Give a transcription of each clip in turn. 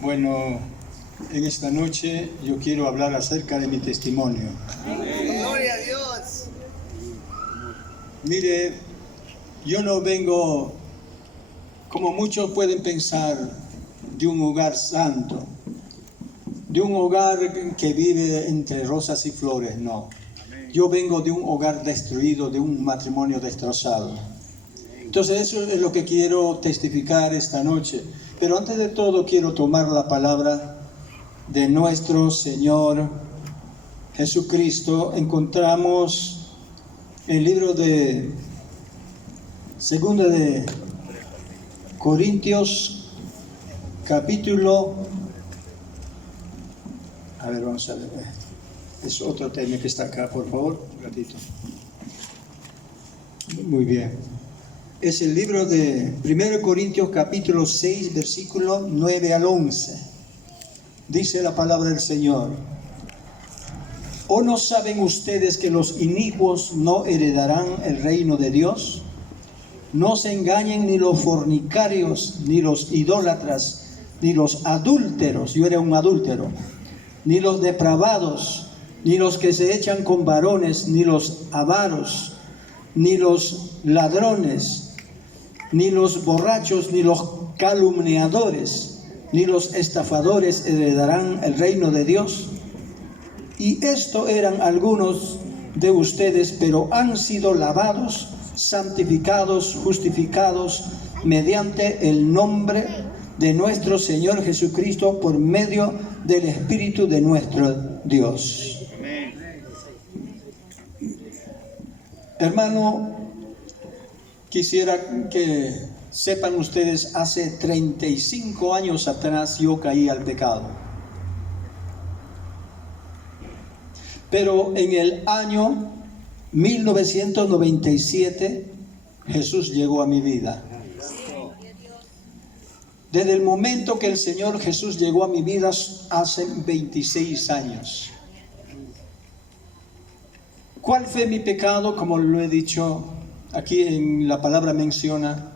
Bueno, en esta noche yo quiero hablar acerca de mi testimonio. Gloria a Dios. Mire, yo no vengo, como muchos pueden pensar, de un hogar santo, de un hogar que vive entre rosas y flores, no. Yo vengo de un hogar destruido, de un matrimonio destrozado. Entonces eso es lo que quiero testificar esta noche. Pero antes de todo quiero tomar la palabra de nuestro Señor Jesucristo. Encontramos el libro de Segunda de Corintios, capítulo... A ver, vamos a ver. Es otro tema que está acá, por favor. Un ratito. Muy bien. Es el libro de 1 Corintios capítulo 6, versículo 9 al 11. Dice la palabra del Señor: ¿O no saben ustedes que los inicuos no heredarán el reino de Dios? No se engañen ni los fornicarios, ni los idólatras, ni los adúlteros, yo era un adúltero, ni los depravados, ni los que se echan con varones, ni los avaros, ni los ladrones, ni los borrachos, ni los calumniadores, ni los estafadores heredarán el reino de Dios. Y esto eran algunos de ustedes, pero han sido lavados, santificados, justificados mediante el nombre de nuestro Señor Jesucristo por medio del Espíritu de nuestro Dios. Hermano, quisiera que sepan ustedes, hace 35 años atrás yo caí al pecado. Pero en el año 1997 Jesús llegó a mi vida. Desde el momento que el Señor Jesús llegó a mi vida hace 26 años. ¿Cuál fue mi pecado? Como lo he dicho, aquí en la palabra menciona,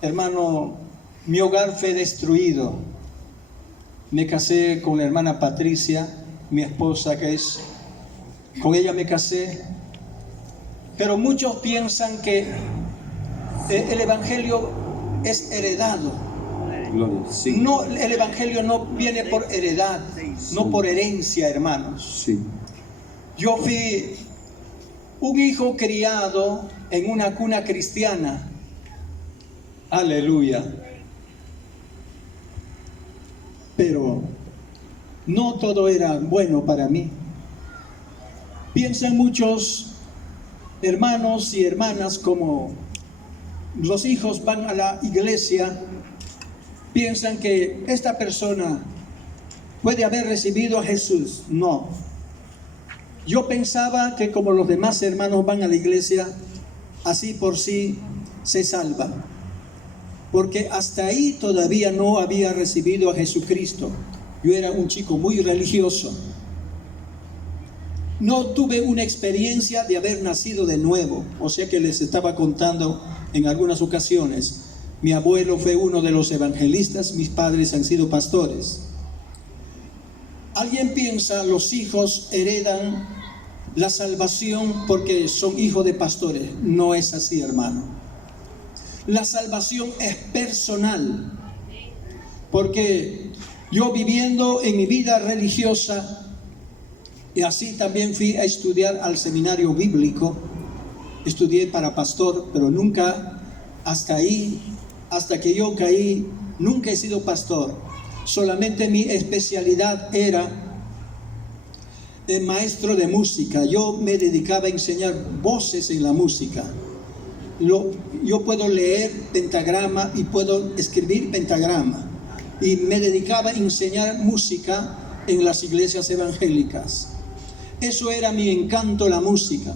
hermano, mi hogar fue destruido. Me casé con la hermana Patricia, mi esposa, con ella me casé. Pero muchos piensan que el evangelio es heredado. Sí. No, el evangelio no viene por heredad, no por herencia, hermanos. Sí. Yo fui un hijo criado en una cuna cristiana. Aleluya. Pero no todo era bueno para mí. Piensan muchos hermanos y hermanas, como los hijos van a la iglesia, piensan que esta persona puede haber recibido a Jesús. No. Yo pensaba que como los demás hermanos van a la iglesia, así por sí se salva. Porque hasta ahí todavía no había recibido a Jesucristo. Yo era un chico muy religioso. No tuve una experiencia de haber nacido de nuevo. O sea que les estaba contando en algunas ocasiones. Mi abuelo fue uno de los evangelistas, mis padres han sido pastores. Alguien piensa los hijos heredan la salvación porque son hijos de pastores. No es así, hermano. La salvación es personal. Porque yo viviendo en mi vida religiosa, y así también fui a estudiar al seminario bíblico, estudié para pastor, pero nunca hasta ahí, hasta que yo caí, nunca he sido pastor. Solamente mi especialidad era de maestro de música. Yo me dedicaba a enseñar voces en la música. Yo puedo leer pentagrama y puedo escribir pentagrama. Y me dedicaba a enseñar música en las iglesias evangélicas. Eso era mi encanto, la música.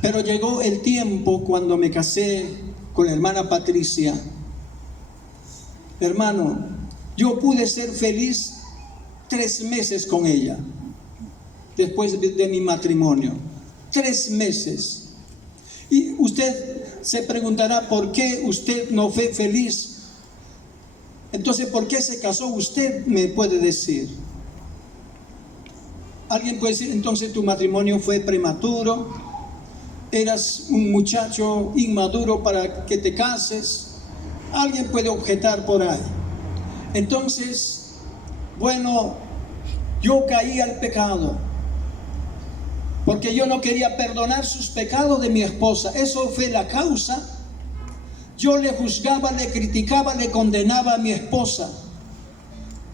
Pero llegó el tiempo cuando me casé con la hermana Patricia. Hermano, yo pude ser feliz 3 meses con ella. Después de mi matrimonio, 3 meses. Y usted se preguntará por qué usted no fue feliz Entonces, ¿por qué se casó? Usted me puede decir. Alguien puede decir, entonces tu matrimonio fue prematuro, eras un muchacho inmaduro para que te cases. Alguien puede objetar por ahí. Entonces, bueno, yo caí al pecado porque yo no quería perdonar sus pecados de mi esposa. Eso fue la causa. Yo le juzgaba, le criticaba, le condenaba a mi esposa.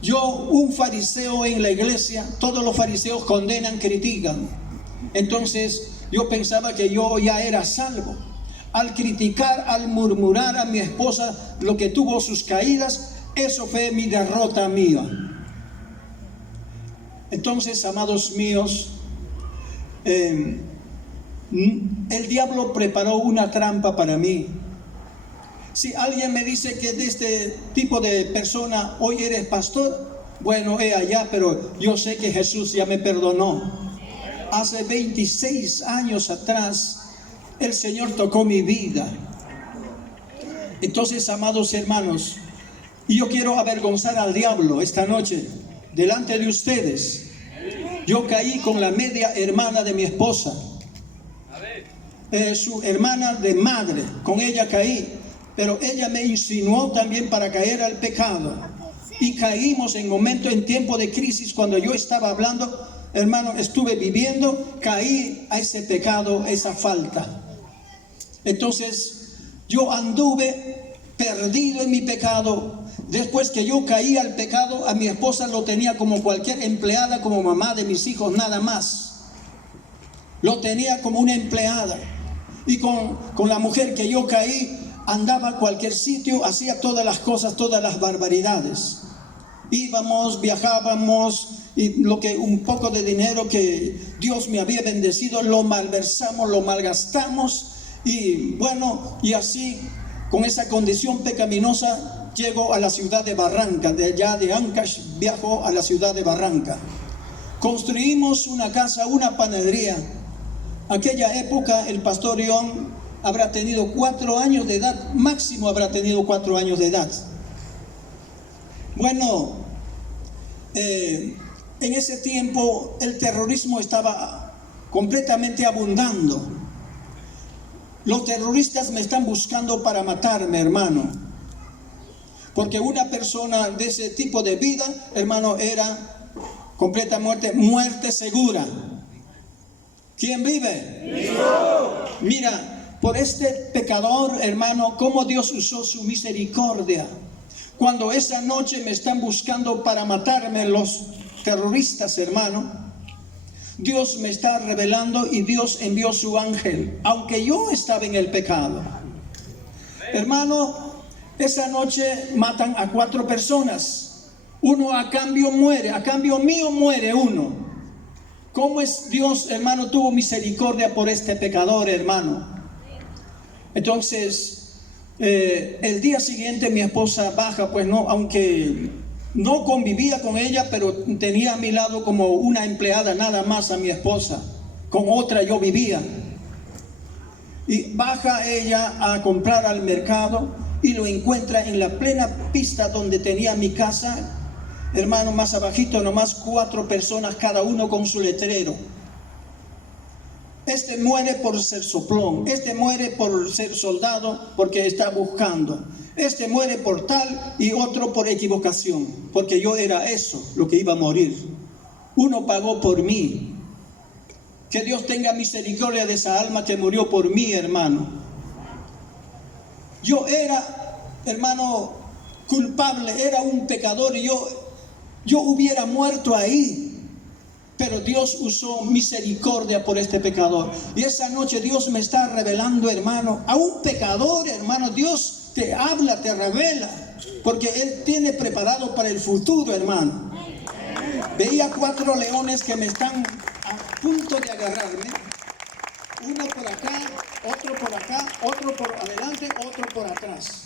Yo, un fariseo en la iglesia, todos los fariseos condenan, critican. Entonces yo pensaba que yo ya era salvo. Al criticar, al murmurar a mi esposa lo que tuvo sus caídas, eso fue mi derrota mía. Entonces, amados míos, el diablo preparó una trampa para mí. Si alguien me dice que de este tipo de persona hoy eres pastor, bueno, allá, pero yo sé que Jesús ya me perdonó. Hace 26 años atrás, el Señor tocó mi vida. Entonces, amados hermanos, yo quiero avergonzar al diablo esta noche delante de ustedes. Yo caí con la media hermana de mi esposa, su hermana de madre, con ella caí. Pero ella me insinuó también para caer al pecado. Y caímos en tiempo de crisis, cuando yo estaba hablando, hermano, estuve viviendo, caí a ese pecado, esa falta. Entonces, yo anduve perdido en mi pecado. Después que yo caí al pecado, a mi esposa lo tenía como cualquier empleada, como mamá de mis hijos, nada más. Lo tenía como una empleada. Y con la mujer que yo caí, andaba a cualquier sitio, hacía todas las cosas, todas las barbaridades. Íbamos, viajábamos, y un poco de dinero que Dios me había bendecido, lo malversamos, lo malgastamos. Y bueno, y así, con esa condición pecaminosa, llego a la ciudad de Barranca. De allá de Ancash viajo a la ciudad de Barranca. Construimos una casa, una panadería. Aquella época el pastor León habrá tenido 4 años de edad, máximo habrá tenido 4 años de edad. Bueno, en ese tiempo el terrorismo estaba completamente abundando. Los terroristas me están buscando para matarme, hermano. Porque una persona de ese tipo de vida, hermano, era completa muerte, muerte segura. ¿Quién vive? ¡Vivo! Mira, por este pecador, hermano, cómo Dios usó su misericordia. Cuando esa noche me están buscando para matarme los terroristas, hermano, Dios me está revelando y Dios envió su ángel, aunque yo estaba en el pecado. Hermano, esa noche matan a 4 personas. Uno a cambio muere, a cambio mío muere uno. ¿Cómo es Dios, hermano, tuvo misericordia por este pecador, hermano? Entonces, el día siguiente mi esposa baja, pues no, aunque no convivía con ella, pero tenía a mi lado como una empleada nada más a mi esposa. Con otra yo vivía. Y baja ella a comprar al mercado y lo encuentra en la plena pista donde tenía mi casa. Hermano, más abajito nomás 4 personas, cada uno con su letrero. Este muere por ser soplón, este muere por ser soldado porque está buscando, este muere por tal y otro por equivocación, porque yo era eso, lo que iba a morir. Uno pagó por mí. Que Dios tenga misericordia de esa alma que murió por mí, hermano. Yo era, hermano, culpable, era un pecador y yo hubiera muerto ahí. Pero Dios usó misericordia por este pecador. Y esa noche Dios me está revelando, hermano, a un pecador, hermano. Dios te habla, te revela, porque Él tiene preparado para el futuro, hermano. Veía 4 leones que me están a punto de agarrarme. Uno por acá, otro por adelante, otro por atrás.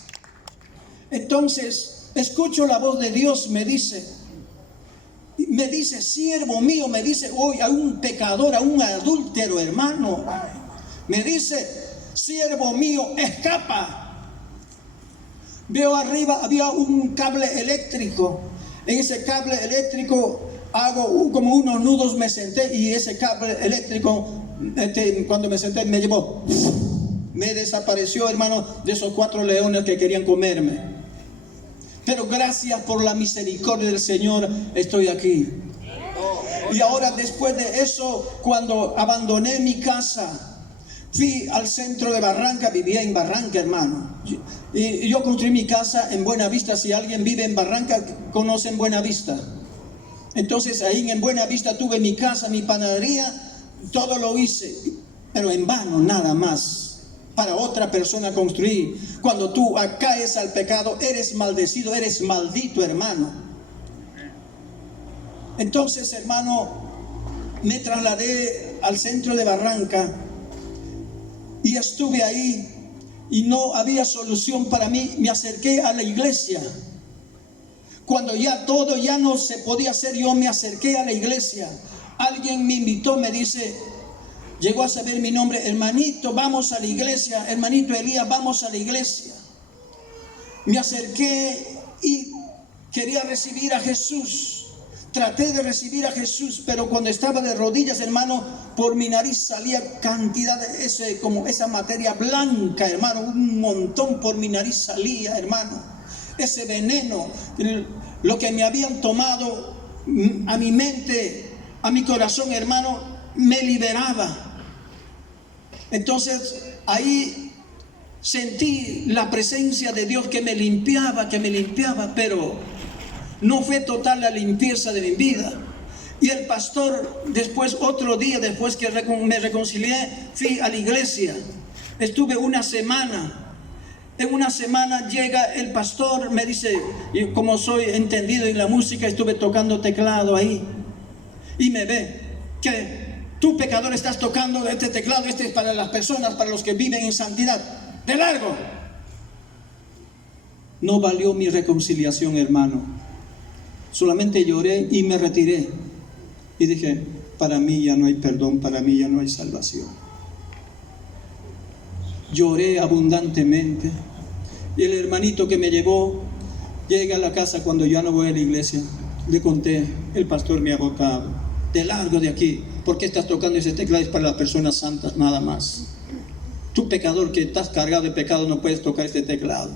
Entonces, escucho la voz de Dios, me dice, siervo mío, me dice hoy a un pecador, a un adúltero, hermano. Me dice, siervo mío, escapa. Veo arriba, había un cable eléctrico. En ese cable eléctrico hago como unos nudos, me senté y ese cable eléctrico, cuando me senté, me llevó. Me desapareció, hermano, de esos 4 leones que querían comerme. Pero gracias por la misericordia del Señor, estoy aquí. Y ahora, después de eso, cuando abandoné mi casa, fui al centro de Barranca, vivía en Barranca, hermano. Y yo construí mi casa en Buenavista. Si alguien vive en Barranca, conocen Buenavista. Entonces ahí en Buenavista tuve mi casa, mi panadería, todo lo hice, pero en vano, nada más. Para otra persona construí. Cuando tú caes al pecado, eres maldecido, eres maldito, hermano. Entonces, hermano, me trasladé al centro de Barranca y estuve ahí y no había solución para mí. Me acerqué a la iglesia. Cuando ya todo ya no se podía hacer, yo me acerqué a la iglesia. Alguien me invitó, me dice, llegó a saber mi nombre: hermanito, vamos a la iglesia, hermanito Elías, vamos a la iglesia. Me acerqué y quería recibir a Jesús. Traté de recibir a Jesús, pero cuando estaba de rodillas, hermano, por mi nariz salía cantidad de como esa materia blanca, hermano, un montón por mi nariz salía, hermano. Ese veneno, lo que me habían tomado a mi mente, a mi corazón, hermano, me liberaba. Entonces ahí sentí la presencia de Dios que me limpiaba, pero no fue total la limpieza de mi vida. Y el pastor, después, otro día, después que me reconcilié, fui a la iglesia. Estuve una semana. En una semana llega el pastor, me dice, y como soy entendido en la música, estuve tocando teclado ahí. Y me ve, que tú, pecador, estás tocando este teclado, este es para las personas, para los que viven en santidad. ¡De largo! No valió mi reconciliación, hermano. Solamente lloré y me retiré. Y dije, para mí ya no hay perdón, para mí ya no hay salvación. Lloré abundantemente. Y el hermanito que me llevó, llega a la casa cuando ya no voy a la iglesia. Le conté, el pastor me ha botado. De largo de aquí. ¿Por qué estás tocando ese teclado? Es para las personas santas, nada más. Tú, pecador, que estás cargado de pecado, no puedes tocar este teclado.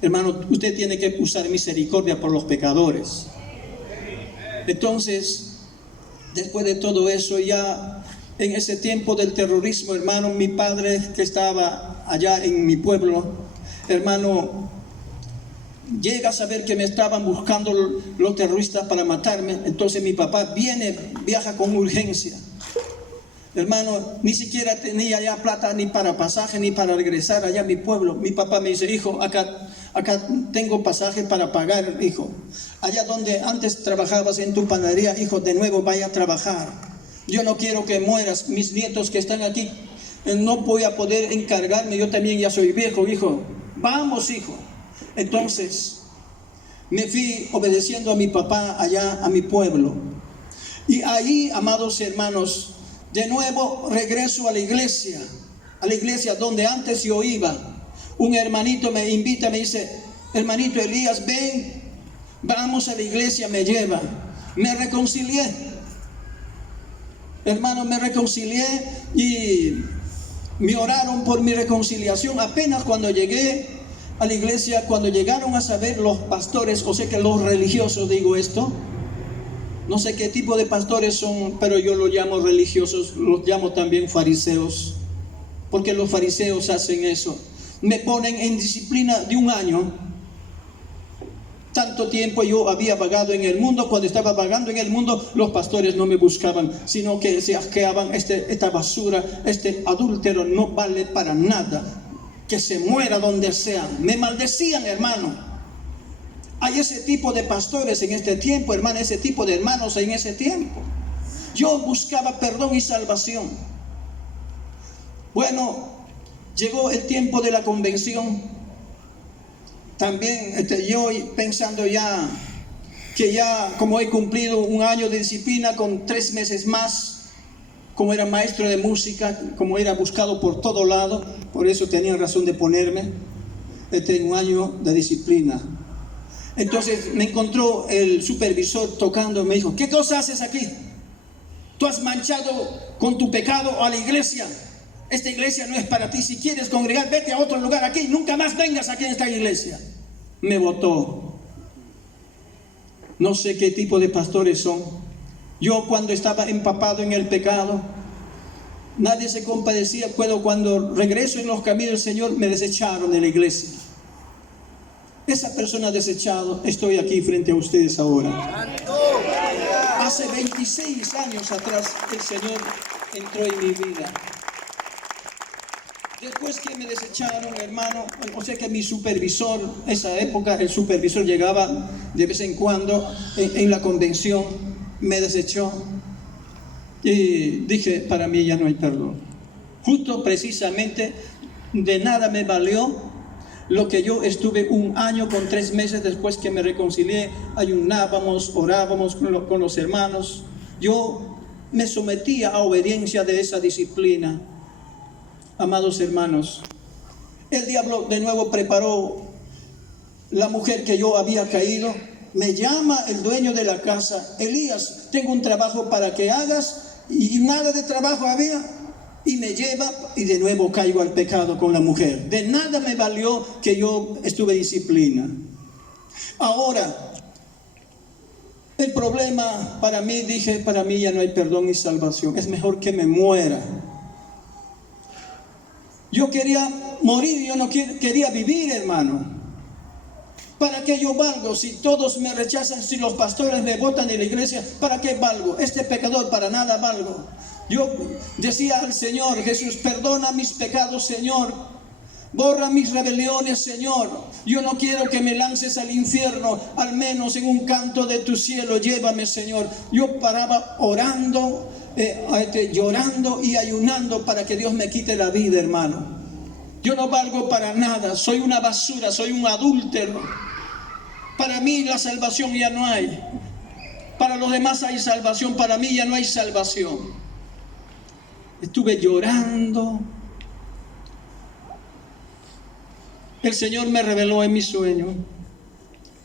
Hermano, usted tiene que usar misericordia por los pecadores. Entonces, después de todo eso, ya en ese tiempo del terrorismo, hermano, mi padre, que estaba allá en mi pueblo, hermano, llega a saber que me estaban buscando los terroristas para matarme. Entonces mi papá viaja con urgencia. Hermano, ni siquiera tenía ya plata ni para pasaje ni para regresar allá a mi pueblo. Mi papá me dice, hijo, acá tengo pasaje para pagar, hijo. Allá donde antes trabajabas en tu panadería, hijo, de nuevo vaya a trabajar. Yo no quiero que mueras. Mis nietos que están aquí, no voy a poder encargarme. Yo también ya soy viejo, hijo. Vamos, hijo. Entonces me fui obedeciendo a mi papá allá a mi pueblo. Y ahí, amados hermanos, de nuevo regreso a la iglesia donde antes yo iba. Un hermanito me invita, me dice, hermanito Elías, ven, vamos a la iglesia, me lleva. Me reconcilié. Hermano, me reconcilié y me oraron por mi reconciliación. Apenas cuando llegué a la iglesia, cuando llegaron a saber los pastores, o sea que los religiosos, digo esto, no sé qué tipo de pastores son, pero yo los llamo religiosos, los llamo también fariseos, porque los fariseos hacen eso. Me ponen en disciplina de 1 año. Tanto tiempo yo había vagado en el mundo. Cuando estaba vagando en el mundo, los pastores no me buscaban, sino que se asqueaban, esta basura, este adúltero no vale para nada, que se muera donde sea. Me maldecían, hermano. Hay ese tipo de pastores en este tiempo, hermano, ese tipo de hermanos en ese tiempo. Yo buscaba perdón y salvación. Bueno, llegó el tiempo de la convención. También yo pensando ya que ya como he cumplido 1 año de disciplina con 3 meses más, como era maestro de música, como era buscado por todo lado, por eso tenía razón de ponerme. un año de disciplina. Entonces me encontró el supervisor tocando, me dijo, ¿qué cosa haces aquí? Tú has manchado con tu pecado a la iglesia. Esta iglesia no es para ti. Si quieres congregar, vete a otro lugar aquí. Nunca más vengas aquí en esta iglesia. Me botó. No sé qué tipo de pastores son. Yo cuando estaba empapado en el pecado, nadie se compadecía. Cuando regreso en los caminos del Señor, me desecharon de la iglesia. Esa persona desechado, estoy aquí frente a ustedes ahora. Hace 26 años atrás el Señor entró en mi vida. Después que me desecharon, hermano, o sea que mi supervisor, esa época el supervisor llegaba de vez en cuando en la convención, me desechó. Y dije, para mí ya no hay perdón. Justo precisamente de nada me valió lo que yo estuve 1 año con 3 meses después que me reconcilié. Ayunábamos, orábamos con los hermanos. Yo me sometía a obediencia de esa disciplina. Amados hermanos, el diablo de nuevo preparó la mujer que yo había caído. Me llama el dueño de la casa, Elías, tengo un trabajo para que hagas, y nada de trabajo había. Y me lleva y de nuevo caigo al pecado con la mujer. De nada me valió que yo estuve en disciplina. Ahora, el problema para mí, dije, para mí ya no hay perdón ni salvación. Es mejor que me muera. Yo quería morir, yo no quería vivir, hermano. ¿Para qué yo valgo? Si todos me rechazan, si los pastores me botan de la iglesia, ¿para qué valgo? Este pecador, para nada valgo. Yo decía al Señor, Jesús, perdona mis pecados, Señor. Borra mis rebeliones, Señor. Yo no quiero que me lances al infierno, al menos en un canto de tu cielo, llévame, Señor. Yo paraba orando, llorando y ayunando para que Dios me quite la vida, hermano. Yo no valgo para nada, soy una basura, soy un adúltero. Para mí la salvación ya no hay. Para los demás hay salvación, para mí ya no hay salvación. Estuve llorando. El Señor me reveló en mi sueño.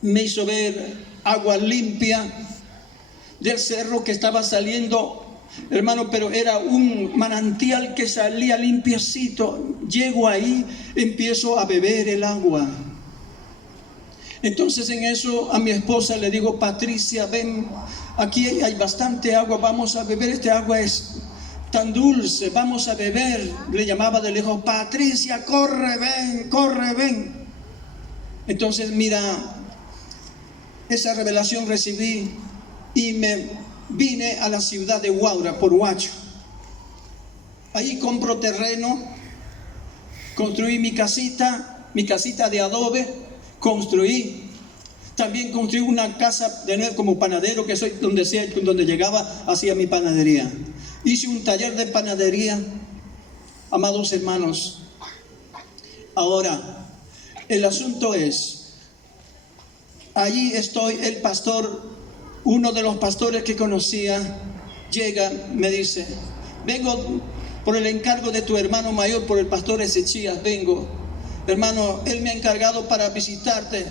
Me hizo ver agua limpia del cerro que estaba saliendo, hermano, pero era un manantial que salía limpiecito. Llego ahí, empiezo a beber el agua. Entonces en eso a mi esposa le digo, Patricia, ven, aquí hay bastante agua, vamos a beber, este agua es tan dulce, vamos a beber. Le llamaba de lejos, Patricia, corre, ven. Entonces mira, esa revelación recibí y me vine a la ciudad de Huaura, por Huacho. Ahí compro terreno, construí mi casita de adobe, también construí una casa de nuevo como panadero, que soy donde llegaba, hacía mi panadería. Hice un taller de panadería, amados hermanos. Ahora, el asunto es, allí estoy, el pastor, uno de los pastores que conocía, llega, me dice, vengo por el encargo de tu hermano mayor, por el pastor Ezechías, vengo. Hermano, él me ha encargado para visitarte.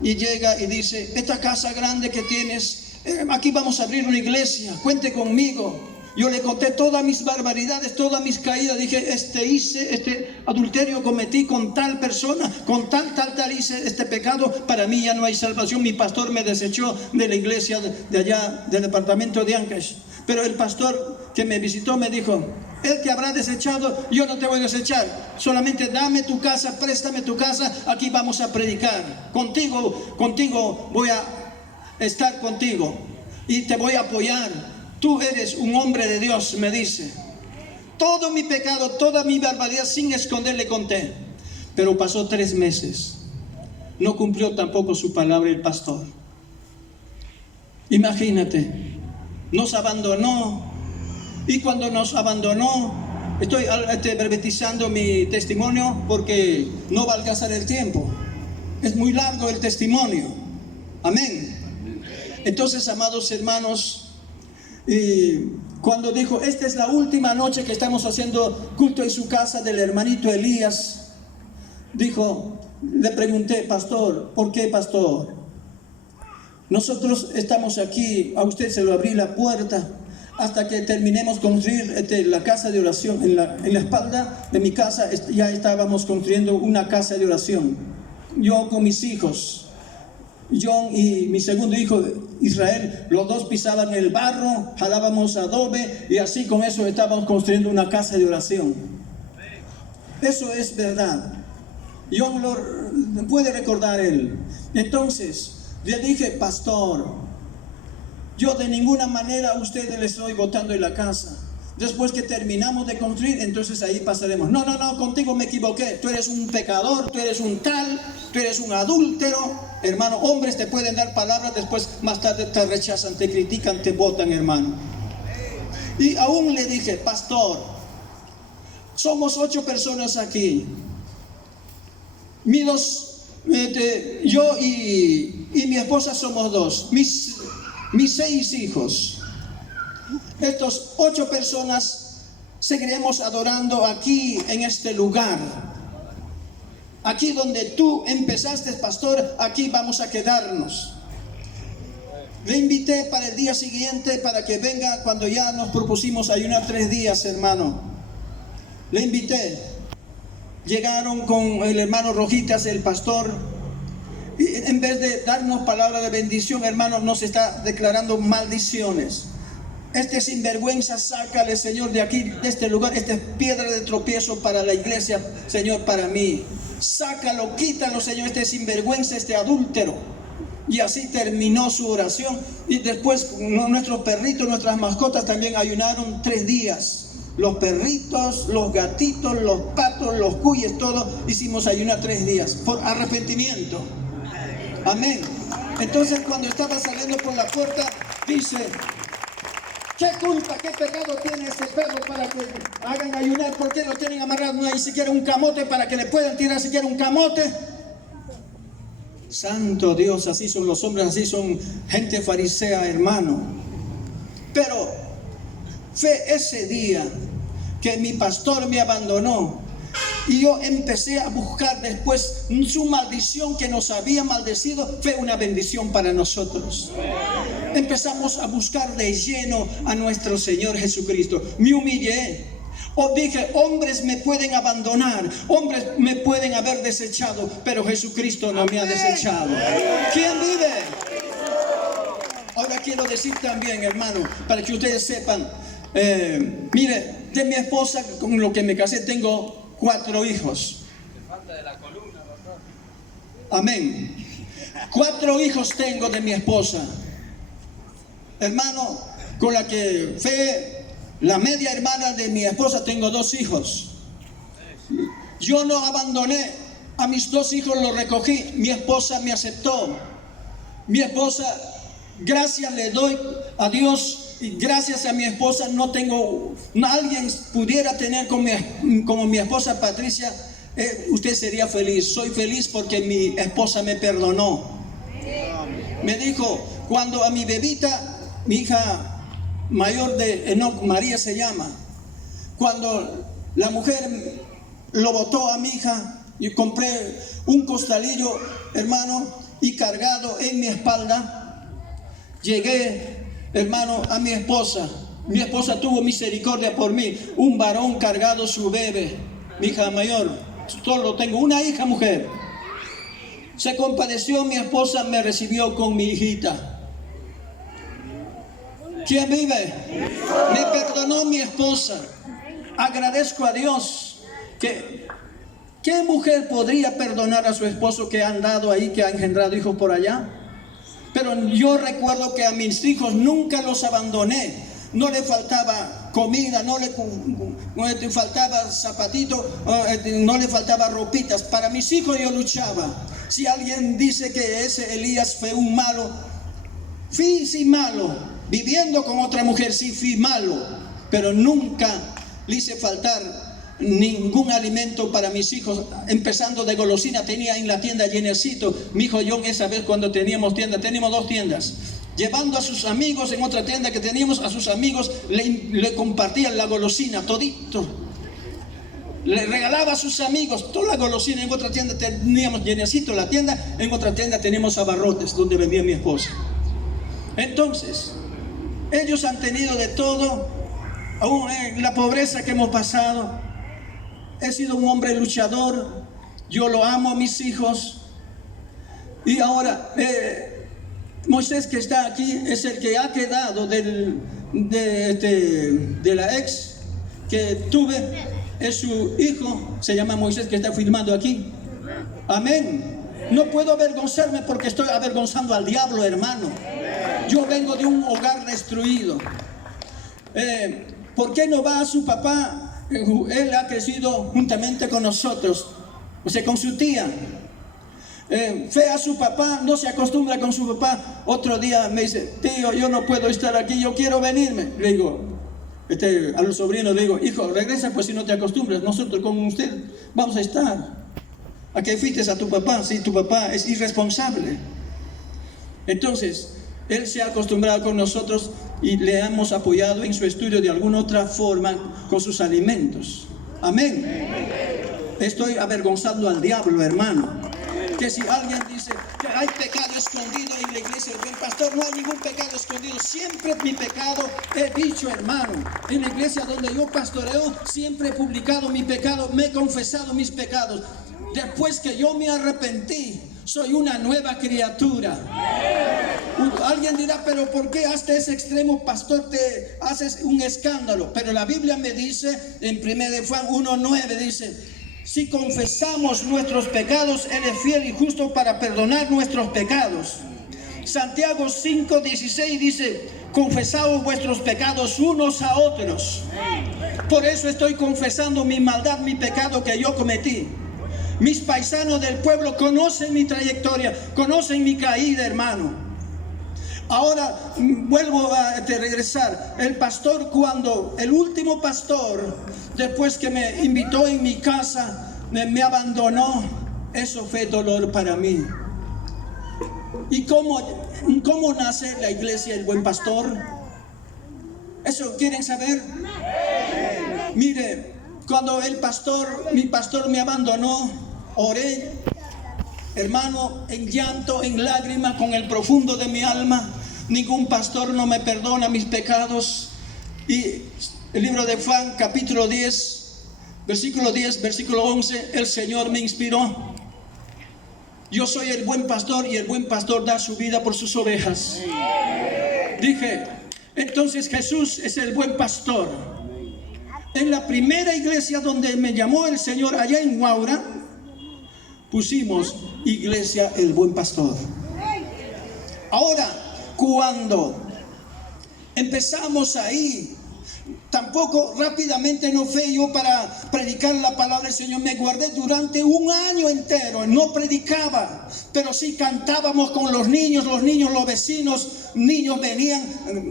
Y llega y dice, esta casa grande que tienes, aquí vamos a abrir una iglesia, cuente conmigo. Yo le conté todas mis barbaridades, todas mis caídas. Dije, este adulterio cometí con tal persona, con tal hice este pecado. Para mí ya no hay salvación. Mi pastor me desechó de la iglesia de allá, del departamento de Ancash. Pero el pastor que me visitó me dijo, él te habrá desechado, yo no te voy a desechar. Solamente dame tu casa, préstame tu casa, aquí vamos a predicar. Contigo voy a estar contigo y te voy a apoyar. Tú eres un hombre de Dios, me dice. Todo mi pecado, toda mi barbaridad, sin esconder le conté. Pero pasó 3 meses. No cumplió tampoco su palabra el pastor. Imagínate, nos abandonó. Y cuando nos abandonó, estoy brevetizando mi testimonio porque no va a alcanzar el tiempo. Es muy largo el testimonio. Amén. Entonces, amados hermanos, cuando dijo, esta es la última noche que estamos haciendo culto en su casa del hermanito Elías, dijo, le pregunté, pastor, ¿por qué, pastor? Nosotros estamos aquí, a usted se lo abrí la puerta hasta que terminemos construir la casa de oración. En la espalda de mi casa ya estábamos construyendo una casa de oración. Yo con mis hijos, John y mi segundo hijo Israel, los dos pisaban el barro, jalábamos adobe y así con eso estábamos construyendo una casa de oración. Eso es verdad. John lo puede recordar él. Entonces le dije, pastor, yo de ninguna manera a ustedes les estoy botando en la casa. Después que terminamos de construir, entonces ahí pasaremos. No, contigo me equivoqué. Tú eres un pecador, tú eres un tal, tú eres un adúltero. Hermano, hombres te pueden dar palabras, después más tarde te rechazan, te critican, te botan, hermano. Y aún le dije, pastor, somos 8 personas aquí. Yo y mi esposa somos 2. Mis 6 hijos. Estos 8 personas seguiremos adorando aquí en este lugar. Aquí donde tú empezaste, pastor, aquí vamos a quedarnos. Le invité para el día siguiente para que venga cuando ya nos propusimos ayunar 3 días, hermano. Le invité. Llegaron con el hermano Rojitas, el pastor. Y en vez de darnos palabra de bendición, hermano, nos está declarando maldiciones. Este sinvergüenza, sácale, Señor, de aquí, de este lugar. Esta es piedra de tropiezo para la iglesia, Señor, para mí. Sácalo, quítalo, Señor, este sinvergüenza, este adúltero. Y así terminó su oración. Y después nuestros perritos, nuestras mascotas también ayunaron 3 días. Los perritos, los gatitos, los patos, los cuyes, todos hicimos ayunar 3 días por arrepentimiento. Amén. Entonces cuando estaba saliendo por la puerta, dice, ¿qué culpa, qué pecado tiene este perro para que hagan ayunar? ¿Por qué lo tienen amarrado? No hay siquiera un camote para que le puedan tirar siquiera un camote. Santo Dios, así son los hombres, así son gente farisea, hermano. Pero fue ese día que mi pastor me abandonó y yo empecé a buscar después su maldición que nos había maldecido. Fue una bendición para nosotros. Empezamos a buscar de lleno a nuestro Señor Jesucristo. Me humillé. Dije, hombres me pueden abandonar, hombres me pueden haber desechado, pero Jesucristo no me ha desechado. ¿Quién vive? Ahora quiero decir también, hermano, para que ustedes sepan, mire, de mi esposa con lo que me casé tengo 4 hijos. Amén. 4 hijos tengo de mi esposa. Hermano, con la que fue la media hermana de mi esposa, tengo 2 hijos. Yo no abandoné a mis 2 hijos, los recogí. Mi esposa me aceptó. Mi esposa, gracias le doy a Dios. Y gracias a mi esposa no tengo, alguien pudiera tener como mi esposa Patricia, usted sería feliz. Soy feliz porque mi esposa me perdonó. Me dijo, cuando a mi bebita, mi hija mayor de Enoch, María se llama, cuando la mujer lo botó a mi hija, y compré un costalillo, hermano, y cargado en mi espalda, llegué, hermano, a mi esposa. Mi esposa tuvo misericordia por mí. Un varón cargado su bebé, mi hija mayor. Solo tengo una hija mujer. Se compadeció mi esposa, me recibió con mi hijita. ¿Quién vive? Me perdonó mi esposa. Agradezco a Dios. ¿Qué mujer podría perdonar a su esposo que ha andado ahí, que ha engendrado hijos por allá? Pero yo recuerdo que a mis hijos nunca los abandoné. No le faltaba comida, no le faltaba zapatitos, no le faltaba ropitas. Para mis hijos yo luchaba. Si alguien dice que ese Elías fue un malo, fui sí malo. Viviendo con otra mujer sí fui malo. Pero nunca le hice faltar ningún alimento para mis hijos, empezando de golosina. Tenía en la tienda llenecito. Mi hijo John, esa vez cuando teníamos tienda, teníamos 2 tiendas, llevando a sus amigos en otra tienda que teníamos, a sus amigos le compartían la golosina todito. le regalaba a sus amigos toda la golosina. En otra tienda teníamos llenecito la tienda, en otra tienda teníamos abarrotes donde vendía mi esposa. Entonces, ellos han tenido de todo, aún en la pobreza que hemos pasado. He sido un hombre luchador, yo lo amo a mis hijos. Y ahora, Moisés, que está aquí, es el que ha quedado de la ex que tuve. Es su hijo, se llama Moisés, que está firmando aquí. Amén. No puedo avergonzarme porque estoy avergonzando al diablo, hermano. Yo vengo de un hogar destruido. ¿Por qué no va a su papá? Él ha crecido juntamente con nosotros, o sea, con su tía. Fue a su papá, no se acostumbra con su papá. Otro día me dice: tío, yo no puedo estar aquí, yo quiero venirme. Le digo, a los sobrinos le digo: hijo, regresa, pues si no te acostumbras, nosotros con usted vamos a estar. ¿A qué fuiste a tu papá? Si tu papá es irresponsable. Entonces, él se ha acostumbrado con nosotros y le hemos apoyado en su estudio de alguna otra forma con sus alimentos. Amén. Estoy avergonzando al diablo, hermano. Que si alguien dice que hay pecado escondido en la iglesia del buen pastor, no hay ningún pecado escondido. Siempre mi pecado he dicho, hermano. En la iglesia donde yo pastoreo, siempre he publicado mi pecado, me he confesado mis pecados. Después que yo me arrepentí, soy una nueva criatura. Alguien dirá: pero ¿por qué hasta ese extremo, pastor, te haces un escándalo? Pero la Biblia me dice en 1 Juan 1:9, dice: si confesamos nuestros pecados, Él es fiel y justo para perdonar nuestros pecados. Santiago 5:16 dice: confesaos vuestros pecados unos a otros. Por eso estoy confesando mi maldad, mi pecado que yo cometí. Mis paisanos del pueblo conocen mi trayectoria, conocen mi caída, hermano. Ahora vuelvo a regresar. El pastor, el último pastor, después que me invitó en mi casa, me abandonó. Eso fue dolor para mí. ¿Y cómo nace la iglesia del buen pastor? ¿Eso quieren saber? Mire, cuando mi pastor me abandonó, oré, hermano, en llanto, en lágrimas, con el profundo de mi alma. Ningún pastor no me perdona mis pecados. Y el libro de Juan, capítulo 10, versículo 10, versículo 11, el Señor me inspiró. Yo soy el buen pastor y el buen pastor da su vida por sus ovejas. Dije, entonces Jesús es el buen pastor. En la primera iglesia donde me llamó el Señor, allá en Huaura, pusimos iglesia el buen pastor. Ahora, cuando empezamos ahí, tampoco rápidamente no fue yo para predicar la palabra del Señor. Me guardé durante un año entero, no predicaba, pero sí cantábamos con los niños, los vecinos, niños venían,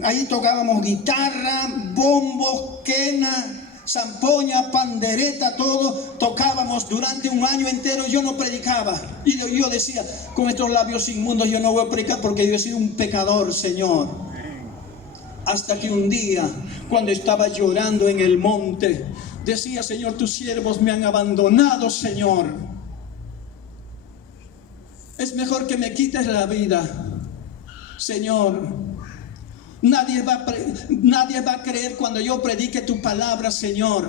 ahí tocábamos guitarra, bombo, quena, zampoña, pandereta, todo tocábamos durante un año entero. Yo no predicaba y yo decía, con estos labios inmundos yo no voy a predicar porque yo he sido un pecador, Señor. Hasta que un día, cuando estaba llorando en el monte, decía: Señor, tus siervos me han abandonado, Señor. Es mejor que me quites la vida, Señor. Nadie va a creer cuando yo predique tu palabra, Señor.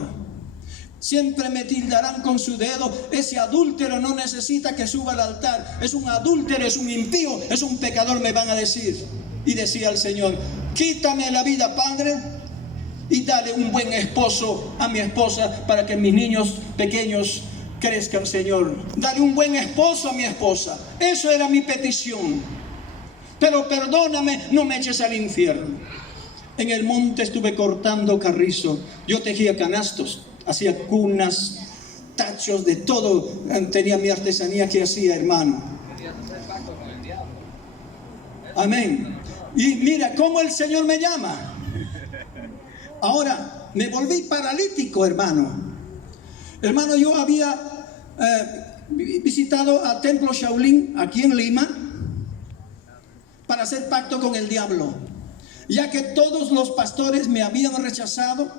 Siempre me tildarán con su dedo. Ese adúltero no necesita que suba al altar. Es un adúltero, es un impío, es un pecador, me van a decir. Y decía el Señor: quítame la vida, Padre, y dale un buen esposo a mi esposa para que mis niños pequeños crezcan, Señor. Dale un buen esposo a mi esposa. Eso era mi petición. Pero perdóname, no me eches al infierno. En el monte estuve cortando carrizo. Yo tejía canastos, hacía cunas, tachos, de todo. Tenía mi artesanía que hacía, hermano. Amén. Y mira cómo el Señor me llama. Ahora me volví paralítico, hermano. Hermano, yo había visitado a Templo Shaolin aquí en Lima para hacer pacto con el diablo, ya que todos los pastores me habían rechazado.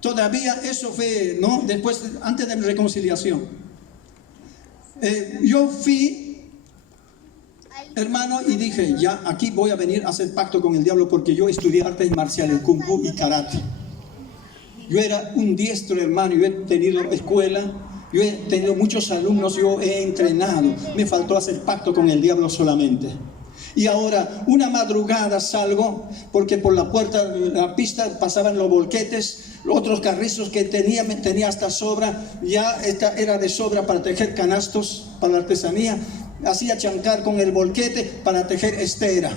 Todavía eso fue, ¿no? Después, antes de mi reconciliación. Yo fui, hermano, y dije, ya aquí voy a venir a hacer pacto con el diablo, porque yo estudié artes marciales, kung fu y karate. Yo era un diestro, hermano, yo he tenido escuela, yo he tenido muchos alumnos, yo he entrenado. Me faltó hacer pacto con el diablo solamente. Y ahora, una madrugada salgo, porque por la puerta de la pista pasaban los volquetes, otros carrizos que tenía hasta sobra, ya esta era de sobra para tejer canastos para la artesanía. Hacía chancar con el volquete para tejer estera.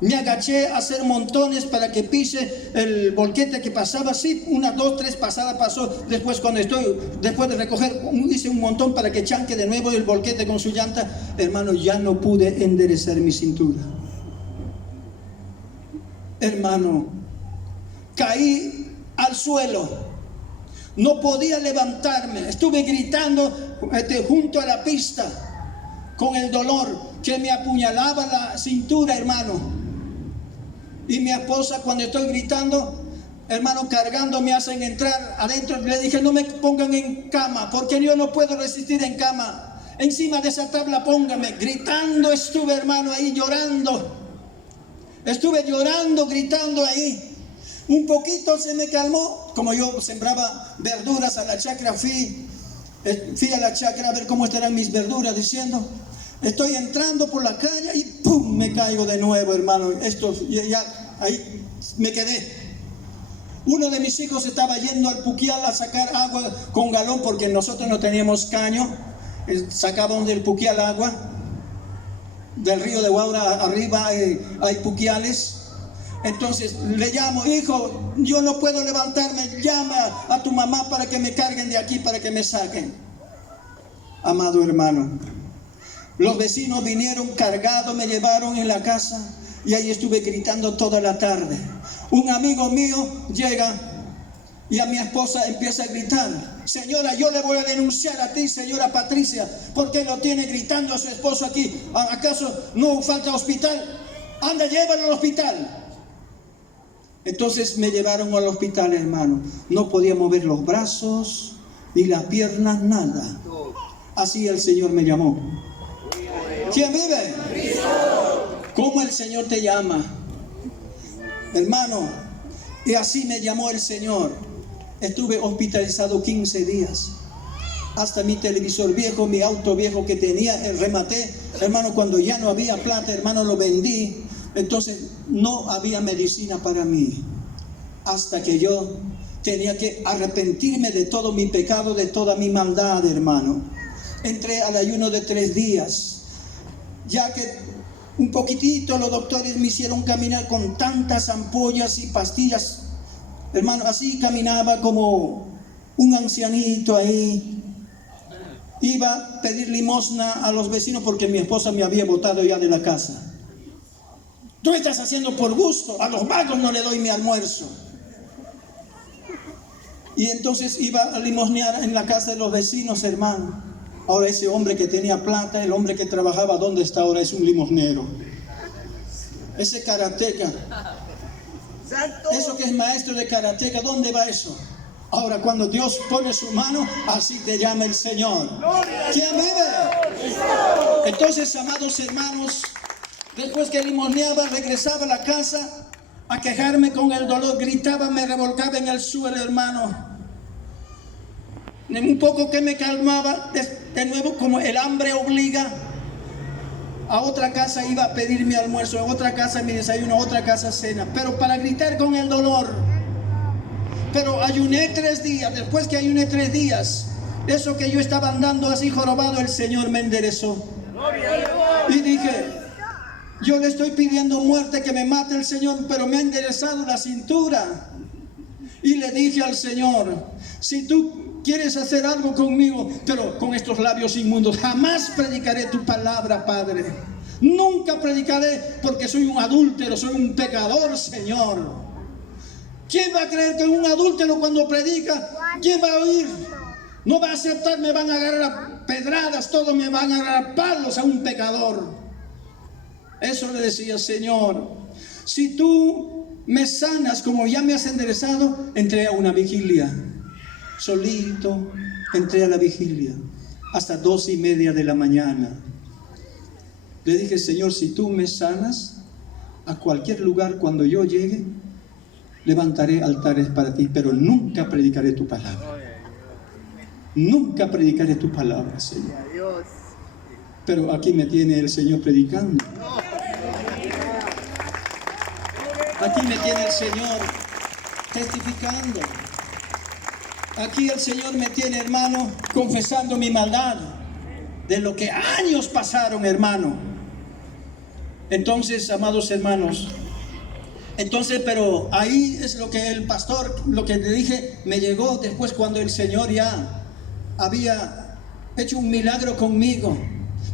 Me agaché a hacer montones para que pise el volquete que pasaba así, 1, 2, 3 pasadas pasó. Después después de recoger, hice un montón para que chanque de nuevo el volquete con su llanta. Hermano, ya no pude enderezar mi cintura. Hermano, caí al suelo. No podía levantarme. Estuve gritando junto a la pista con el dolor que me apuñalaba la cintura, hermano. Y mi esposa, cuando estoy gritando, hermano, cargando, me hacen entrar adentro. Le dije, no me pongan en cama, porque yo no puedo resistir en cama. Encima de esa tabla póngame. Gritando estuve, hermano, ahí llorando. Estuve llorando, gritando ahí. Un poquito se me calmó. Como yo sembraba verduras a la chacra, fui a la chacra a ver cómo estarán mis verduras, diciendo... Estoy entrando por la calle y ¡pum! Me caigo de nuevo, hermano. Ya ahí me quedé. Uno de mis hijos estaba yendo al Puquial a sacar agua con galón, porque nosotros no teníamos caño. Sacaban del Puquial agua. Del río de Guaura arriba hay puquiales. Entonces le llamo, hijo, yo no puedo levantarme, llama a tu mamá para que me carguen de aquí, para que me saquen. Amado hermano, los vecinos vinieron cargados, me llevaron en la casa y ahí estuve gritando toda la tarde. Un amigo mío llega y a mi esposa empieza a gritar, señora, yo le voy a denunciar a ti, señora Patricia, porque lo tiene gritando a su esposo aquí. ¿Acaso no falta hospital? Anda, llévalo al hospital. Entonces me llevaron al hospital, hermano. No podía mover los brazos ni las piernas, nada. Así el Señor me llamó. ¿Quién vive? ¿Cómo el Señor te llama? Hermano, y así me llamó el Señor. Estuve hospitalizado 15 días. Hasta mi televisor viejo, mi auto viejo que tenía, rematé. Hermano, cuando ya no había plata, hermano, lo vendí. Entonces no había medicina para mí. Hasta que yo tenía que arrepentirme de todo mi pecado, de toda mi maldad, hermano. Entré al ayuno de 3 días. Ya que un poquitito los doctores me hicieron caminar con tantas ampollas y pastillas. Hermano, así caminaba como un ancianito ahí. Iba a pedir limosna a los vecinos porque mi esposa me había botado ya de la casa. Tú estás haciendo por gusto, a los vagos no le doy mi almuerzo. Y entonces iba a limosnear en la casa de los vecinos, hermano. Ahora ese hombre que tenía plata, el hombre que trabajaba, ¿dónde está ahora? Es un limosnero. Ese karateca, eso que es maestro de karateca, ¿dónde va eso? Ahora cuando Dios pone su mano, así te llama el Señor. ¿Quién vive? Entonces, amados hermanos, después que limosneaba, regresaba a la casa a quejarme con el dolor, gritaba, me revolcaba en el suelo, hermano. Un poco que me calmaba, de nuevo, como el hambre obliga, a otra casa iba a pedir mi almuerzo, a otra casa mi desayuno, a otra casa cena, pero para gritar con el dolor. Pero ayuné 3 días, después que ayuné 3 días, eso que yo estaba andando así jorobado, el Señor me enderezó. Y dije, yo le estoy pidiendo muerte, que me mate el Señor, pero me ha enderezado la cintura. Y le dije al Señor, si tú quieres hacer algo conmigo, pero con estos labios inmundos, jamás predicaré tu palabra, Padre. Nunca predicaré, porque soy un adúltero, soy un pecador, Señor. ¿Quién va a creer que un adúltero cuando predica? ¿Quién va a oír? No va a aceptar, me van a agarrar a pedradas, todos me van a agarrar a palos a un pecador. Eso le decía, Señor, si tú me sanas, como ya me has enderezado, entré a una vigilia. Solito entré a la vigilia hasta 2:30 de la mañana. Le dije, Señor, si tú me sanas, a cualquier lugar cuando yo llegue, levantaré altares para ti, pero nunca predicaré tu palabra. Nunca predicaré tu palabra, Señor. Pero aquí me tiene el Señor predicando. Aquí me tiene el Señor testificando. Aquí el Señor me tiene, hermano, confesando mi maldad de lo que años pasaron, hermano. Entonces, amados hermanos, pero ahí es lo que el pastor, lo que te dije, me llegó después cuando el Señor ya había hecho un milagro conmigo.